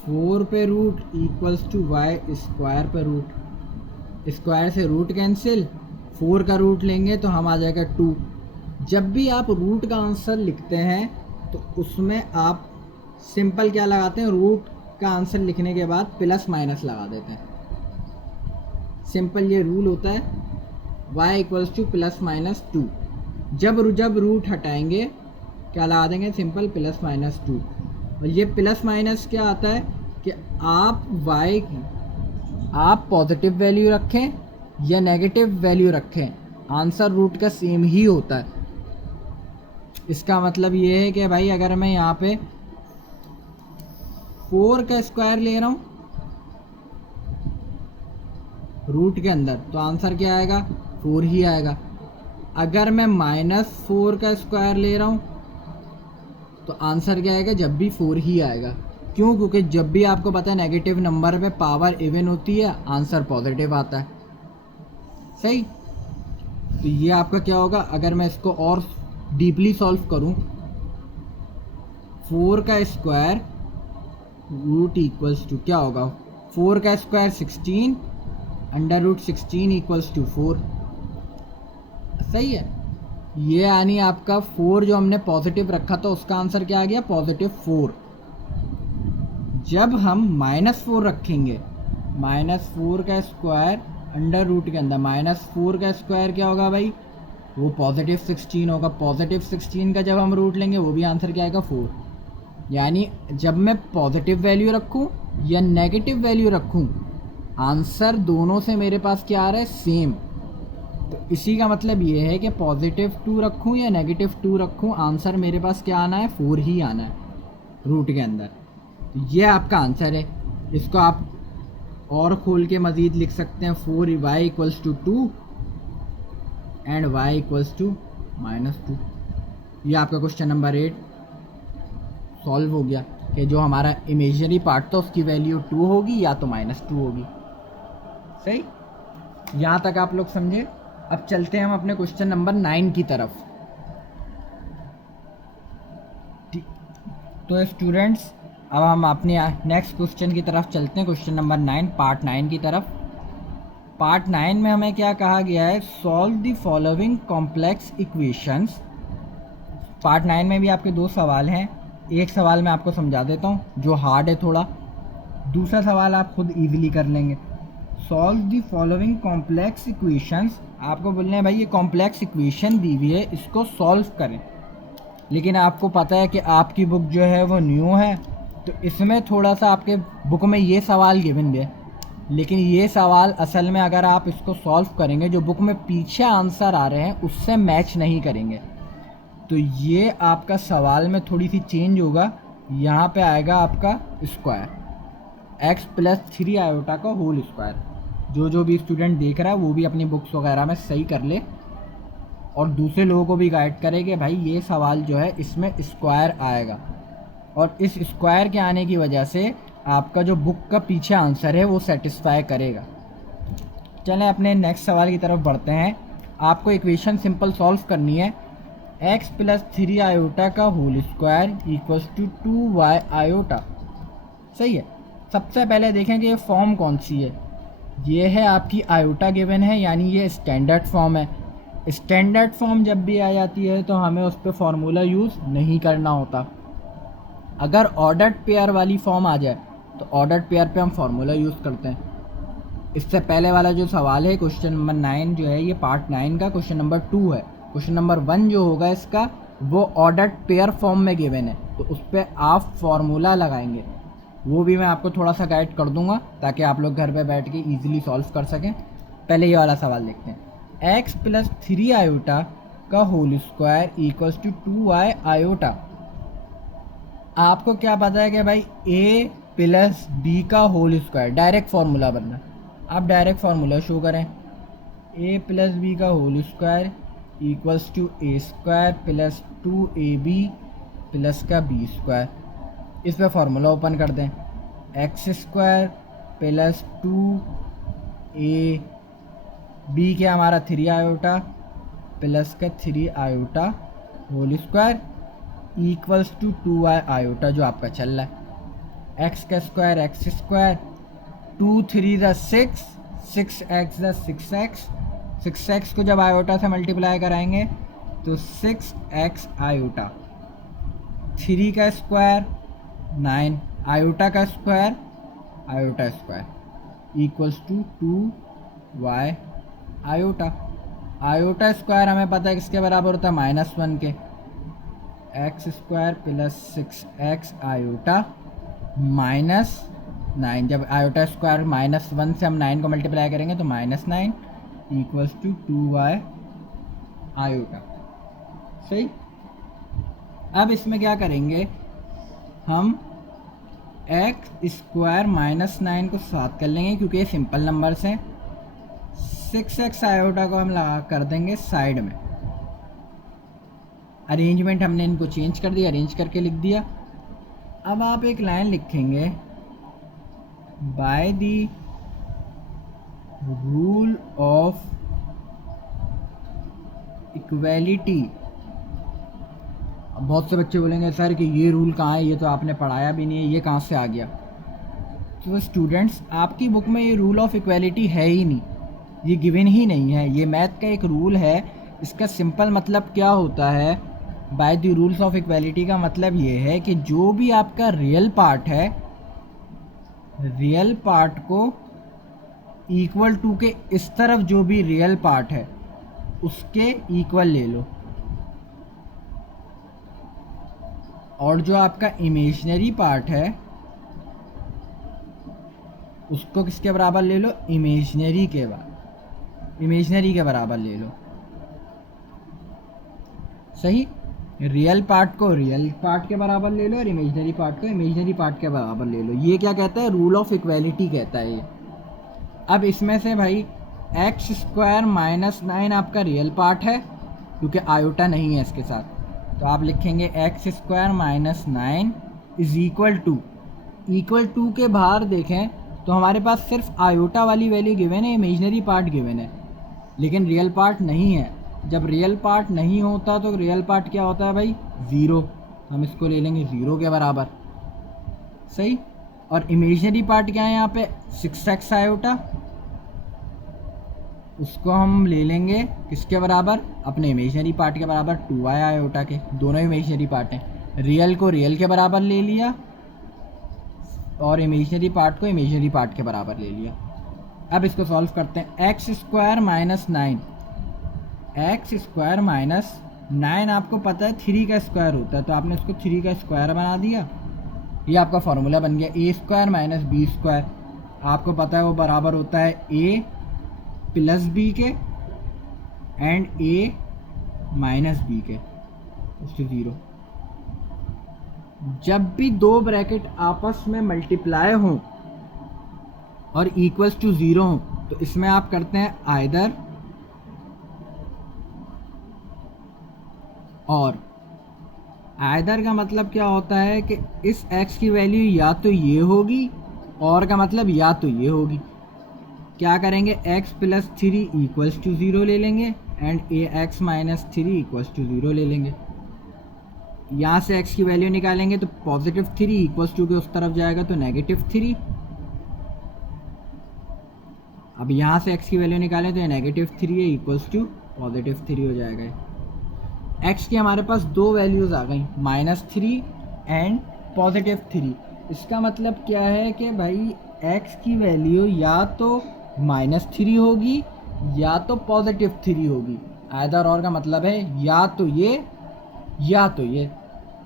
4 पे root equals to y square पे रूट, स्क्वायर से रूट कैंसिल, 4 का रूट लेंगे तो हम आ जाएगा 2। जब भी आप रूट का आंसर लिखते हैं तो उसमें आप सिंपल क्या लगाते हैं, रूट का आंसर लिखने के बाद प्लस माइनस लगा देते हैं। सिंपल ये रूल होता है, y equals two plus minus 2। जब रूट हटाएंगे क्या लगा देंगे, सिंपल प्लस माइनस 2। और ये प्लस माइनस क्या आता है कि आप y की आप पॉजिटिव वैल्यू रखें या नेगेटिव वैल्यू रखें, आंसर रूट का सेम ही होता है। इसका मतलब ये है कि भाई अगर मैं यहाँ पे 4 का स्क्वायर ले रहा हूँ रूट के अंदर तो आंसर क्या आएगा 4 ही आएगा। अगर मैं -4 का स्क्वायर ले रहा हूँ तो आंसर क्या आएगा, जब भी 4 ही आएगा। क्यों? क्योंकि जब भी आपको पता है नेगेटिव नंबर पे पावर इवन होती है आंसर पॉजिटिव आता है, सही। तो ये आपका क्या होगा, अगर मैं इसको और डीपली सॉल्व करूं, 4 का स्क्वायर रूट इक्वल्स टू क्या होगा, 4 का स्क्वायर 16 √16 इक्वल्स टू 4। सही है। ये यानी आपका 4 जो हमने पॉजिटिव रखा था उसका आंसर क्या आ गया, +4। जब हम -4 रखेंगे, -4 का स्क्वायर अंडर रूट के अंदर, -4 का स्क्वायर क्या होगा भाई, वो +16 होगा। +16 का जब हम रूट लेंगे वो भी आंसर क्या आएगा, 4। यानी जब मैं पॉजिटिव वैल्यू रखूं या नेगेटिव वैल्यू रखूं, आंसर दोनों से मेरे पास क्या आ रहा है, सेम। तो इसी का मतलब ये है कि +2 रखूं या -2 रखूं, आंसर मेरे पास क्या आना है, 4 ही आना है रूट के अंदर। तो ये आपका आंसर है। इसको आप और खोल के मज़ीद लिख सकते हैं, 4y = 2 एंड y = -2। ये आपका क्वेश्चन नंबर 8 सॉल्व हो गया कि जो हमारा इमेजिनरी पार्ट था उसकी वैल्यू 2 होगी या तो -2 होगी। सही, यहाँ तक आप लोग समझे। अब चलते हैं हम अपने क्वेश्चन नंबर 9 की तरफ। तो स्टूडेंट्स, अब हम अपने नेक्स्ट क्वेश्चन की तरफ चलते हैं, क्वेश्चन नंबर 9 पार्ट 9 की तरफ। पार्ट 9 में हमें क्या कहा गया है, solve the following complex equations. Part 9 में भी आपके 2 सवाल हैं। एक सवाल मैं आपको समझा देता हूँ जो हार्ड है थोड़ा, दूसरा सवाल आप खुद ईजिली कर लेंगे। Solve the following complex equations, आपको बोलने हैं भाई ये कॉम्प्लेक्स इक्वेशन दी हुई है, इसको सॉल्व करें। लेकिन आपको पता है कि आपकी बुक जो है वो न्यू है, तो इसमें थोड़ा सा आपके बुक में ये सवाल गिवन है, लेकिन ये सवाल असल में अगर आप इसको सॉल्व करेंगे, जो बुक में पीछे आंसर आ रहे हैं उससे मैच नहीं करेंगे। तो ये आपका सवाल में थोड़ी सी चेंज होगा। यहाँ पे आएगा आपका स्क्वायर, x + 3 आयोटा का होल स्क्वायर। जो भी स्टूडेंट देख रहा है वो भी अपनी बुक्स वगैरह में सही कर ले और दूसरे लोगों को भी गाइड करे कि भाई ये सवाल जो है इसमें स्क्वायर आएगा, और इस स्क्वायर के आने की वजह से आपका जो बुक का पीछे आंसर है वो सेटिस्फाई करेगा। चलें अपने नेक्स्ट सवाल की तरफ बढ़ते हैं। आपको इक्वेशन सिंपल सॉल्व करनी है। x + 3 आयोटा का whole square equals to 2y iota. सही है। सबसे पहले देखें कि ये फॉर्म कौन सी है। ये है आपकी आयोटा गिवन है, यानी ये स्टैंडर्ड फॉर्म है। स्टैंडर्ड फॉर्म जब भी आ जाती है तो हमें उस पर फार्मूला यूज़ नहीं करना होता। अगर ऑर्डर्ड पेयर वाली फॉर्म आ जाए तो ऑर्डर्ड पेयर पे हम फार्मूला यूज़ करते हैं। इससे पहले वाला जो सवाल है क्वेश्चन नंबर 9 जो है, ये पार्ट 9 का क्वेश्चन नंबर 2 है। क्वेश्चन नंबर 1 जो होगा इसका वो ऑर्डर्ड पेयर फॉर्म में गिवन है, तो उस पर आप फार्मूला लगाएंगे। वो भी मैं आपको थोड़ा सा गाइड कर दूंगा ताकि आप लोग घर पे बैठ के इजीली सॉल्व कर सकें। पहले ये वाला सवाल देखते हैं। x + 3 आयोटा का whole square equals to 2y iota. आपको क्या पता है कि भाई a + b का होल स्क्वायर, डायरेक्ट फार्मूला बनना। आप डायरेक्ट फार्मूला शो करें। a + b का whole square equals to a² + 2ab + का b स्क्वायर। इस पर फार्मूला ओपन कर दें। x² + 2a b के हमारा 3 आयोटा प्लस का 3 iota whole square equals to 2y iota जो आपका चल रहा है। x का square x², 2 3 6, 6x 6x, 6x को जब आयोटा से मल्टीप्लाई कराएंगे तो 6x आयोटा, 3 का स्क्वायर 9, आयोटा का square iota square equals to 2y iota. Iota square हमें पता है किसके बराबर होता है, -1 के। x² + 6x आयोटा -9, जब आयोटा स्क्वायर -1 से हम 9 को मल्टीप्लाई करेंगे तो -9 इक्वल्स टू 2y आयोटा। सही। अब इसमें क्या करेंगे हम, x² -9 को साथ कर लेंगे क्योंकि ये सिंपल नंबर्स हैं। 6x आयोटा को हम लगा कर देंगे साइड में। अरेंजमेंट हमने इनको चेंज कर दिया, अरेंज करके लिख दिया। अब आप एक लाइन लिखेंगे, by the rule of equality. अब बहुत से बच्चे बोलेंगे सर कि ये रूल कहाँ है, ये तो आपने पढ़ाया भी नहीं है, ये कहाँ से आ गया। तो स्टूडेंट्स आपकी बुक में ये रूल ऑफ इक्वालिटी है ही नहीं, ये गिवन ही नहीं है। ये मैथ का एक रूल है। इसका सिंपल मतलब क्या होता है, by the rules of equality का मतलब ये है कि जो भी आपका रियल पार्ट है, रियल पार्ट को इक्वल टू के इस तरफ जो भी रियल पार्ट है उसके इक्वल ले लो, और जो आपका इमेजिनरी पार्ट है उसको किसके बराबर ले लो, इमेजिनरी के बराबर ले लो। सही, रियल पार्ट को रियल पार्ट के बराबर ले लो और इमेजिनरी पार्ट को इमेजिनरी पार्ट के बराबर ले लो। ये क्या कहता है, रूल ऑफ इक्वालिटी कहता है ये। अब इसमें से भाई एक्स स्क्वायर माइनस 9 आपका रियल पार्ट है क्योंकि आयोटा नहीं है इसके साथ, तो आप लिखेंगे x square minus 9 is equal to के बाहर देखें तो हमारे पास सिर्फ आयोटा वाली वैल्यू गिवन है, इमेजिनरी पार्ट गिवन है, लेकिन रियल पार्ट नहीं है। जब रियल पार्ट नहीं होता तो रियल पार्ट क्या होता है भाई, 0। हम इसको ले लेंगे 0 के बराबर। सही, और इमेजिनरी पार्ट क्या है यहाँ पे, 6x आयोटा, उसको हम ले लेंगे किसके बराबर, अपने इमेजिनरी पार्ट के बराबर, 2y आयोटा के। दोनों इमेजिनरी पार्ट हैं, रियल को रियल के बराबर ले लिया और इमेजिनरी पार्ट को इमेजिनरी पार्ट के बराबर ले लिया। अब इसको सॉल्व करते हैं। एक्स स्क्वायर माइनस 9 आपको पता है 3 का स्क्वायर होता है, तो आपने इसको 3 का स्क्वायर बना दिया। ये आपका फॉर्मूला बन गया। ए स्क्वायर माइनस बी स्क्वायर आपको पता है वो बराबर होता है ए प्लस बी के एंड ए माइनस बी के, 0। जब भी दो ब्रैकेट आपस में मल्टीप्लाई हों और इक्वल्स टू 0 हों तो इसमें आप करते हैं आइदर और। आइदर का मतलब क्या होता है कि इस x की वैल्यू या तो ये होगी, और का मतलब या तो ये होगी। क्या करेंगे, x प्लस 3 इक्वल्स टू 0 ले लेंगे and ax minus 3 equals to 0 ले लेंगे। यहाँ से x की वैल्यू निकालेंगे तो पॉजिटिव 3 इक्वल्स टू के उस तरफ जाएगा तो नेगेटिव 3। अब यहाँ से x की वैल्यू निकालें तो ये नेगेटिव 3 है इक्वल्स टू पॉजिटिव 3 हो जाएगा। x की हमारे पास दो वैल्यूज़ आ गई, -3 एंड पॉजिटिव 3। इसका मतलब क्या है कि भाई x की वैल्यू या तो -3 होगी या तो पॉजिटिव 3 होगी। आइदर और का मतलब है या तो ये या तो ये,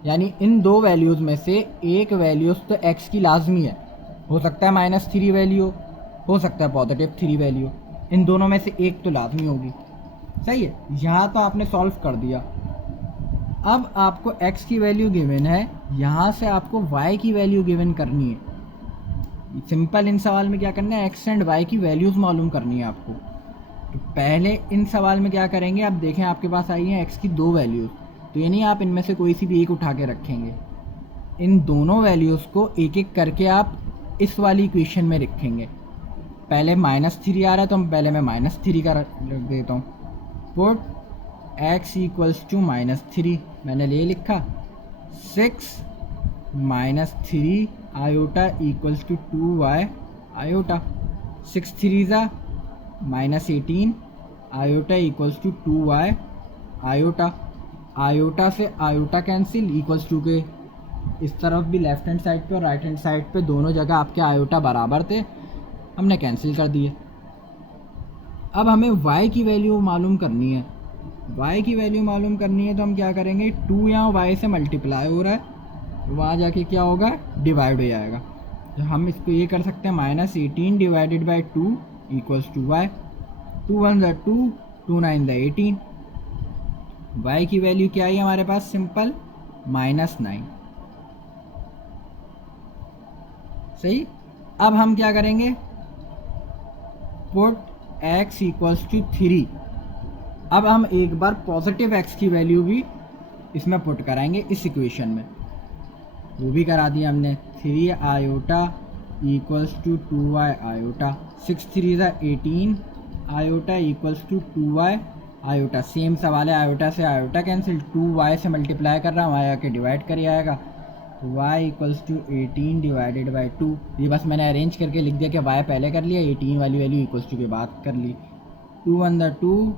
यानी इन दो वैल्यूज़ में से एक वैल्यूज़ तो x की लाजमी है। हो सकता है -3 वैल्यू, हो सकता है पॉजिटिव 3 वैल्यू, इन दोनों में से एक तो लाजमी होगी। सही है, यहाँ तो आपने सॉल्व कर दिया। अब आपको x की वैल्यू गिवन है, यहाँ से आपको y की वैल्यू गिवन करनी है। सिंपल इन सवाल में क्या करना है, x एंड y की वैल्यूज़ मालूम करनी है आपको। तो पहले इन सवाल में क्या करेंगे, आप देखें आपके पास आई हैं x की दो वैल्यूज़, तो ये नहीं आप इनमें से कोई सी भी एक उठा के रखेंगे। इन दोनों वैल्यूज़ को एक एक करके आप इस वाली इक्वेशन में रखेंगे। पहले -3 आ रहा है तो हम पहले मैं -3 का रख देता हूँ। पुट x इक्वल्स टू -3 मैंने ले लिखा, 6 -3 iota equals to 2y iota, 6 3 -18 iota equals to 2y iota. Iota से आयोटा कैंसिल, इक्वल्स टू के इस तरफ भी लेफ्ट हैंड साइड पे और राइट हैंड साइड पे दोनों जगह आपके आयोटा बराबर थे, हमने कैंसिल कर दिए। अब हमें y की वैल्यू मालूम करनी है। y की वैल्यू मालूम करनी है तो हम क्या करेंगे, 2 यहाँ y से मल्टीप्लाई हो रहा है, वहाँ जाके क्या होगा, डिवाइड हो जाएगा। तो हम इसको ये कर सकते हैं, -18 divided by 2 equals to y, 2 1 2, 2 9 18। y की वैल्यू क्या आई हमारे पास, सिंपल -9। सही, अब हम क्या करेंगे, पुट x इक्वल्स टू 3। अब हम एक बार पॉजिटिव x की वैल्यू भी इसमें पुट कराएंगे इस इक्वेशन में, वो भी करा दिया हमने। 3 iota equals to 2y iota, 6 3 18 iota equals to 2y iota. Same सवाल है, आयोटा से आयोटा कैंसिल, 2y से मल्टीप्लाई कर रहा हूँ, y आके डिवाइड कर आएगा, y equals to 18 divided by 2। ये बस मैंने अरेंज करके लिख दिया कि y पहले कर लिया, 18 वाली वैल्यू इक्वल्स टू के बाद कर ली। 2 1 द 2,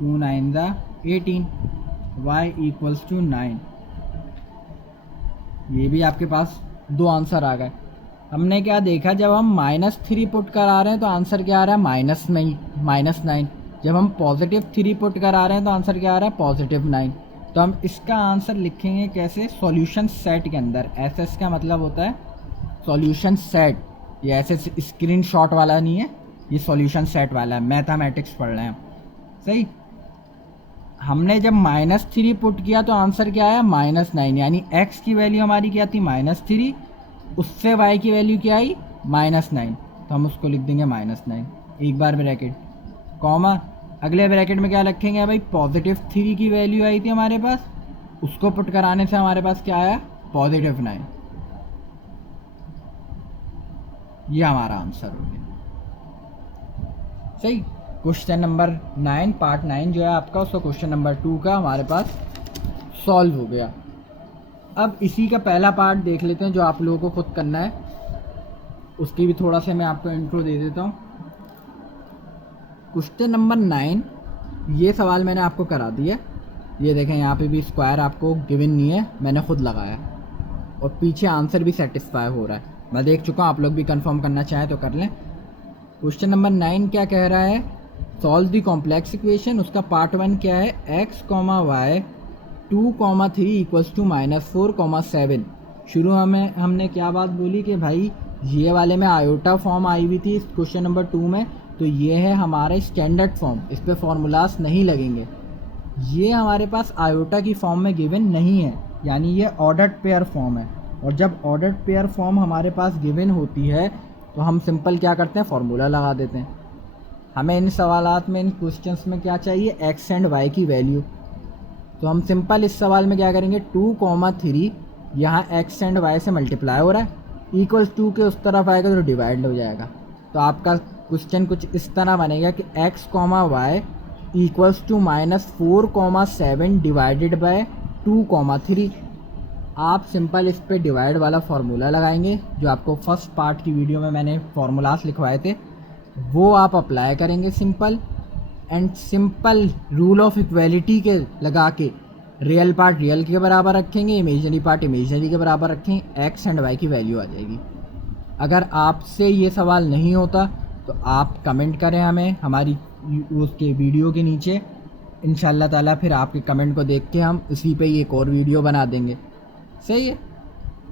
2 9 द 18, y इक्वल्स टू 9। ये भी आपके पास दो आंसर आ गए। हमने क्या देखा, जब हम -3 पुट करा रहे हैं तो आंसर क्या आ रहा है, -9। जब हम +3 पुट करा रहे हैं तो आंसर क्या आ रहा है, +9। तो हम इसका आंसर लिखेंगे कैसे, सॉल्यूशन सेट के अंदर। एसएस का मतलब होता है सॉल्यूशन सेट। ये ऐसे स्क्रीनशॉट वाला नहीं है, ये सॉल्यूशन सेट वाला है। मैथमेटिक्स पढ़ रहे हैं हम, सही। हमने जब -3 पुट किया तो आंसर क्या आया, -9। यानी x की वैल्यू हमारी क्या थी, -3, उससे y की वैल्यू क्या आई, -9। तो हम उसको लिख देंगे -9, एक बार ब्रैकेट, कॉमा, अगले ब्रैकेट में क्या रखेंगे भाई, +3 की वैल्यू आई थी हमारे पास, उसको पुट कराने से हमारे पास क्या आया, +9। ये हमारा आंसर हो गया, सही। क्वेश्चन नंबर 9 पार्ट 9 जो है आपका, उसका क्वेश्चन नंबर 2 का हमारे पास सॉल्व हो गया। अब इसी का पहला पार्ट देख लेते हैं जो आप लोगों को खुद करना है, उसकी भी थोड़ा सा मैं आपको इंट्रो दे देता हूँ। क्वेश्चन नंबर 9, ये सवाल मैंने आपको करा दिया। ये देखें यहाँ पे भी स्क्वायर आपको गिवन नहीं है, मैंने खुद लगाया, और पीछे आंसर भी सेटिस्फाई हो रहा है। मैं देख चुका हूँ, आप लोग भी कंफर्म करना चाहें तो कर लें। क्वेश्चन नंबर 9 क्या कह रहा है, सॉल्व दी कॉम्प्लेक्स इक्वेशन। उसका पार्ट 1 क्या है, x, y 2, 3 इक्वल्स टू -4, 7। शुरू में हमने क्या बात बोली कि भाई ये वाले में आयोटा फॉर्म आई हुई थी इस क्वेश्चन नंबर 2 में, तो ये है हमारे स्टैंडर्ड फॉर्म, इस पे फॉर्मूलास नहीं लगेंगे। ये हमारे पास आयोटा की फॉर्म में गिवन नहीं है, यानी ये ऑर्डर्ड पेयर फॉर्म है। और जब ऑर्डर्ड पेयर फॉर्म हमारे पास गिवन होती है तो हम सिंपल क्या करते हैं, फार्मूला लगा देते हैं। हमें इन सवालात में, इन क्वेश्चंस में क्या चाहिए, x एंड y की वैल्यू। तो हम सिंपल इस सवाल में क्या करेंगे, 2, 3 यहाँ x एंड y से मल्टीप्लाई हो रहा है, इक्वल्स 2 के उस तरफ आएगा तो डिवाइड हो जाएगा। तो आपका क्वेश्चन कुछ इस तरह बनेगा कि x, y equals to -4, 7 divided by 2, 3। आप सिंपल इस पे डिवाइड वाला फार्मूला लगाएंगे, जो आपको फर्स्ट पार्ट की वीडियो में मैंने फार्मूलास लिखवाए थे, वो आप अप्लाई करेंगे simple. And simple rule of equality के लगा के रियल पार्ट रियल के बराबर रखेंगे, इमेजनरी पार्ट इमेजनरी के बराबर रखेंगे, एक्स एंड वाई की वैल्यू आ जाएगी। अगर आपसे ये सवाल नहीं होता तो आप कमेंट करें हमें हमारी उसके वीडियो के नीचे, इंशाल्लाह ताला फिर आपके कमेंट को देख के हम इसी पे एक और वीडियो बना देंगे, सही है।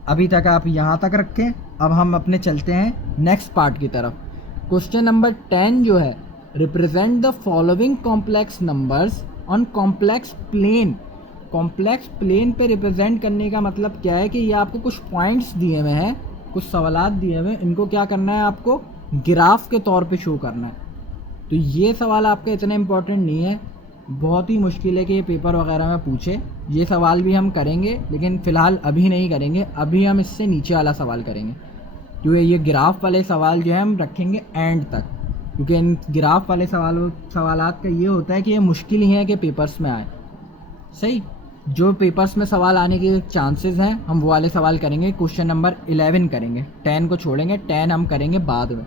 अभी तक आप यहाँ तक रखें, अब हम अपने चलते हैं नेक्स्ट पार्ट की तरफ। क्वेश्चन नंबर 10 जो है, represent the following complex numbers on complex plane. Complex plane पे रिप्रेजेंट करने का मतलब क्या है कि ये आपको कुछ पॉइंट्स दिए हुए हैं, कुछ सवालात दिए हुए हैं, इनको क्या करना है, आपको ग्राफ के तौर पे शो करना है। तो ये सवाल आपका इतना इम्पोर्टेंट नहीं है, बहुत ही मुश्किल है कि ये पेपर वगैरह में पूछे। ये सवाल भी हम करेंगे लेकिन फ़िलहाल अभी नहीं करेंगे, अभी हम इससे नीचे वाला सवाल करेंगे, क्योंकि ये ग्राफ वाले सवाल जो है हम रखेंगे एंड तक, क्योंकि इन ग्राफ वाले सवालात का ये होता है कि ये मुश्किल ही है कि पेपर्स में आए, सही। जो पेपर्स में सवाल आने के चांसेस हैं हम वो वाले सवाल करेंगे। क्वेश्चन नंबर 11 करेंगे, 10 को छोड़ेंगे, 10 हम करेंगे बाद में,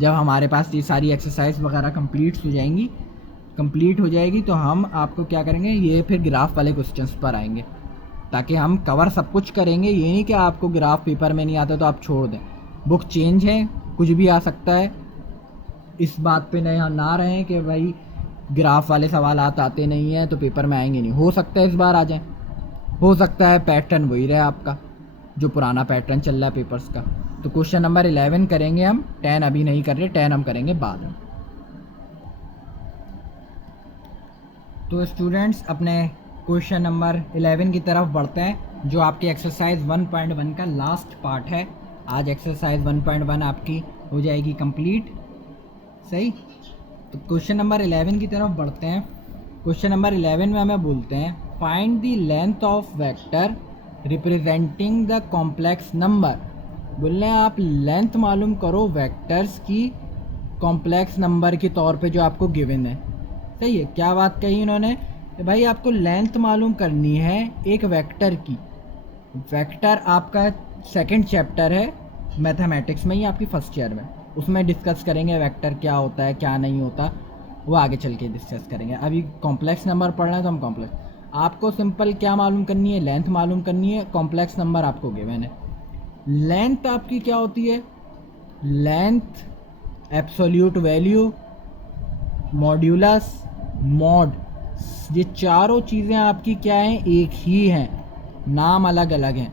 जब हमारे पास ये सारी एक्सरसाइज वगैरह कंप्लीट हो जाएगी तो हम आपको क्या करेंगे, ये फिर ग्राफ वाले क्वेश्चंस पर आएंगे, ताकि हम कवर सब कुछ करेंगे। ये नहीं कि आपको ग्राफ पेपर में नहीं आता तो आप छोड़ दें, बुक चेंज है, कुछ भी आ सकता है। इस बात पे ना रहें कि भाई ग्राफ वाले सवाल आते नहीं हैं तो पेपर में आएंगे नहीं, हो सकता है इस बार आ जाएं, हो सकता है पैटर्न वही रहे आपका जो पुराना पैटर्न चल रहा है पेपर्स का। तो क्वेश्चन नंबर 11 करेंगे हम, 10 अभी नहीं कर रहे, 10 हम करेंगे बाद में। तो स्टूडेंट्स अपने क्वेश्चन नंबर 11 की तरफ बढ़ते हैं, जो आपकी एक्सरसाइज 1.1 का लास्ट पार्ट है। आज एक्सरसाइज 1.1 आपकी हो जाएगी कंप्लीट, सही। तो क्वेश्चन नंबर 11 की तरफ बढ़ते हैं। क्वेश्चन नंबर 11 में हमें बोलते हैं, find the length of vector representing the complex number. बोल रहे हैं आप लेंथ मालूम करो वेक्टर्स की कॉम्प्लेक्स नंबर के तौर पे जो आपको गिवन है, सही है। क्या बात कही इन्होंने, भाई आपको लेंथ मालूम करनी है एक वेक्टर की। वेक्टर आपका सेकंड चैप्टर है मैथमेटिक्स में ही, आपकी फर्स्ट ईयर में, उसमें डिस्कस करेंगे वेक्टर क्या होता है क्या नहीं होता, वो आगे चल के डिस्कस करेंगे। अभी कॉम्प्लेक्स नंबर पढ़ रहे हैं तो हम कॉम्प्लेक्स, आपको सिंपल क्या मालूम करनी है, लेंथ मालूम करनी है। कॉम्प्लेक्स नंबर आपको गिवन है। लेंथ आपकी क्या होती है, length, absolute value, modulus, mod, ये चारों चीज़ें आपकी क्या हैं, एक ही हैं, नाम अलग अलग हैं।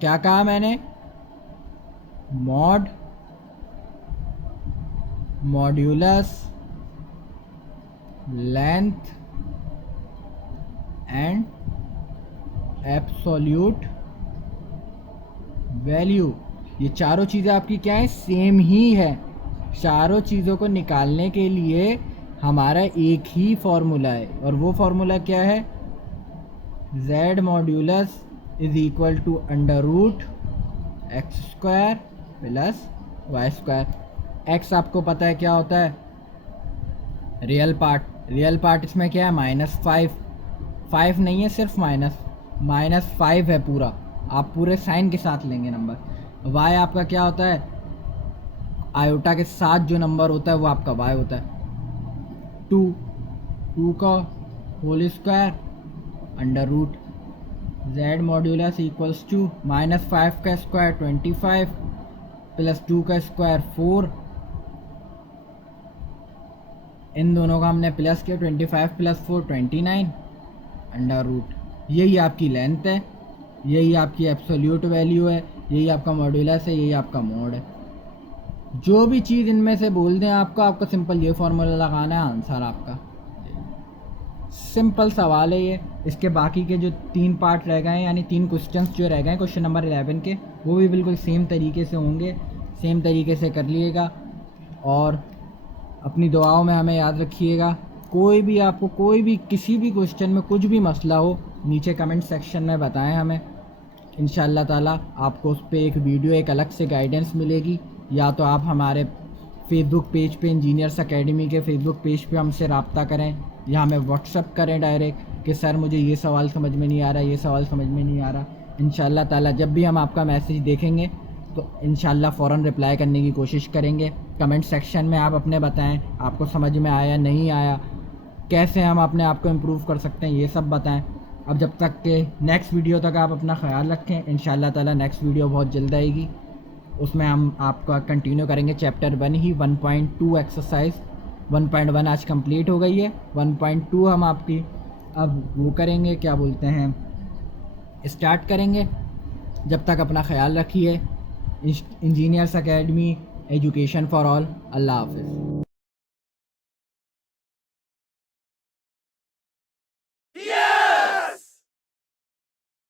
क्या कहा मैंने, mod, modulus, length and absolute value, ये चारों चीज़ें आपकी क्या है, सेम ही है। चारों चीज़ों को निकालने के लिए हमारा एक ही फॉर्मूला है, और वो फॉर्मूला क्या है, z modulus is equal to under root x square plus y square. X आपको पता है क्या होता है, रियल पार्ट, रियल पार्ट इसमें क्या है, -5, 5 नहीं है सिर्फ -5 है पूरा, आप पूरे साइन के साथ लेंगे नंबर। वाई आपका क्या होता है, आयोटा के साथ जो नंबर होता है वो आपका वाई होता है। 2 का whole square under root z modulus equals to -5 का स्क्वायर 25 प्लस 2 का स्क्वायर 4, इन दोनों का हमने प्लस किया, 25 प्लस 4 29 अंडर रूट। यही आपकी लेंथ है, यही आपकी एब्सोल्यूट वैल्यू है, यही आपका मॉड्यूलस है, यही आपका मोड है। जो भी चीज़ इनमें से बोल दें आपको सिंपल ये फॉर्मूला लगाना है, आंसर आपका। सिंपल सवाल है ये। इसके बाकी के जो 3 पार्ट रह गए, यानी 3 क्वेश्चंस जो रह गए क्वेश्चन नंबर 11 के, वो भी बिल्कुल सेम तरीके से होंगे, सेम तरीके से कर लिएगा। और अपनी दुआओं में हमें याद रखिएगा। कोई भी आपको कोई भी किसी भी क्वेश्चन में कुछ भी मसला हो, नीचे कमेंट सेक्शन में बताएं हमें। इंशाअल्लाह ताला आपको उस पर एक वीडियो, एक अलग से गाइडेंस मिलेगी। या तो आप हमारे फेसबुक पेज पे, इंजीनियर्स एकेडमी के फेसबुक पेज पे हमसे रब्ता करें, या हमें व्हाट्सअप करें डायरेक्ट कि सर मुझे ये सवाल समझ में नहीं आ रहा, ये सवाल समझ में नहीं आ रहा। इंशाअल्लाह ताला जब भी हम आपका मैसेज देखेंगे तो इंशाअल्लाह फ़ौरन रिप्लाई करने की कोशिश करेंगे। कमेंट सेक्शन में आप अपने बताएं, आपको समझ में आया नहीं आया, कैसे हम अपने आप को इम्प्रूव कर सकते हैं, ये सब बताएं। अब जब तक के नेक्स्ट वीडियो तक आप अपना ख्याल रखें। इंशाअल्लाह ताला नेक्स्ट वीडियो बहुत जल्द आएगी, उसमें हम आपका कंटिन्यू करेंगे चैप्टर 1 ही, 1.2 एक्सरसाइज। 1.1 आज कंप्लीट हो गई है, 1.2 हम आपकी अब वो करेंगे, क्या बोलते हैं, स्टार्ट करेंगे। जब तक अपना ख्याल रखिए। Engineers academy, education for all. अल्लाह हाफ़िज़।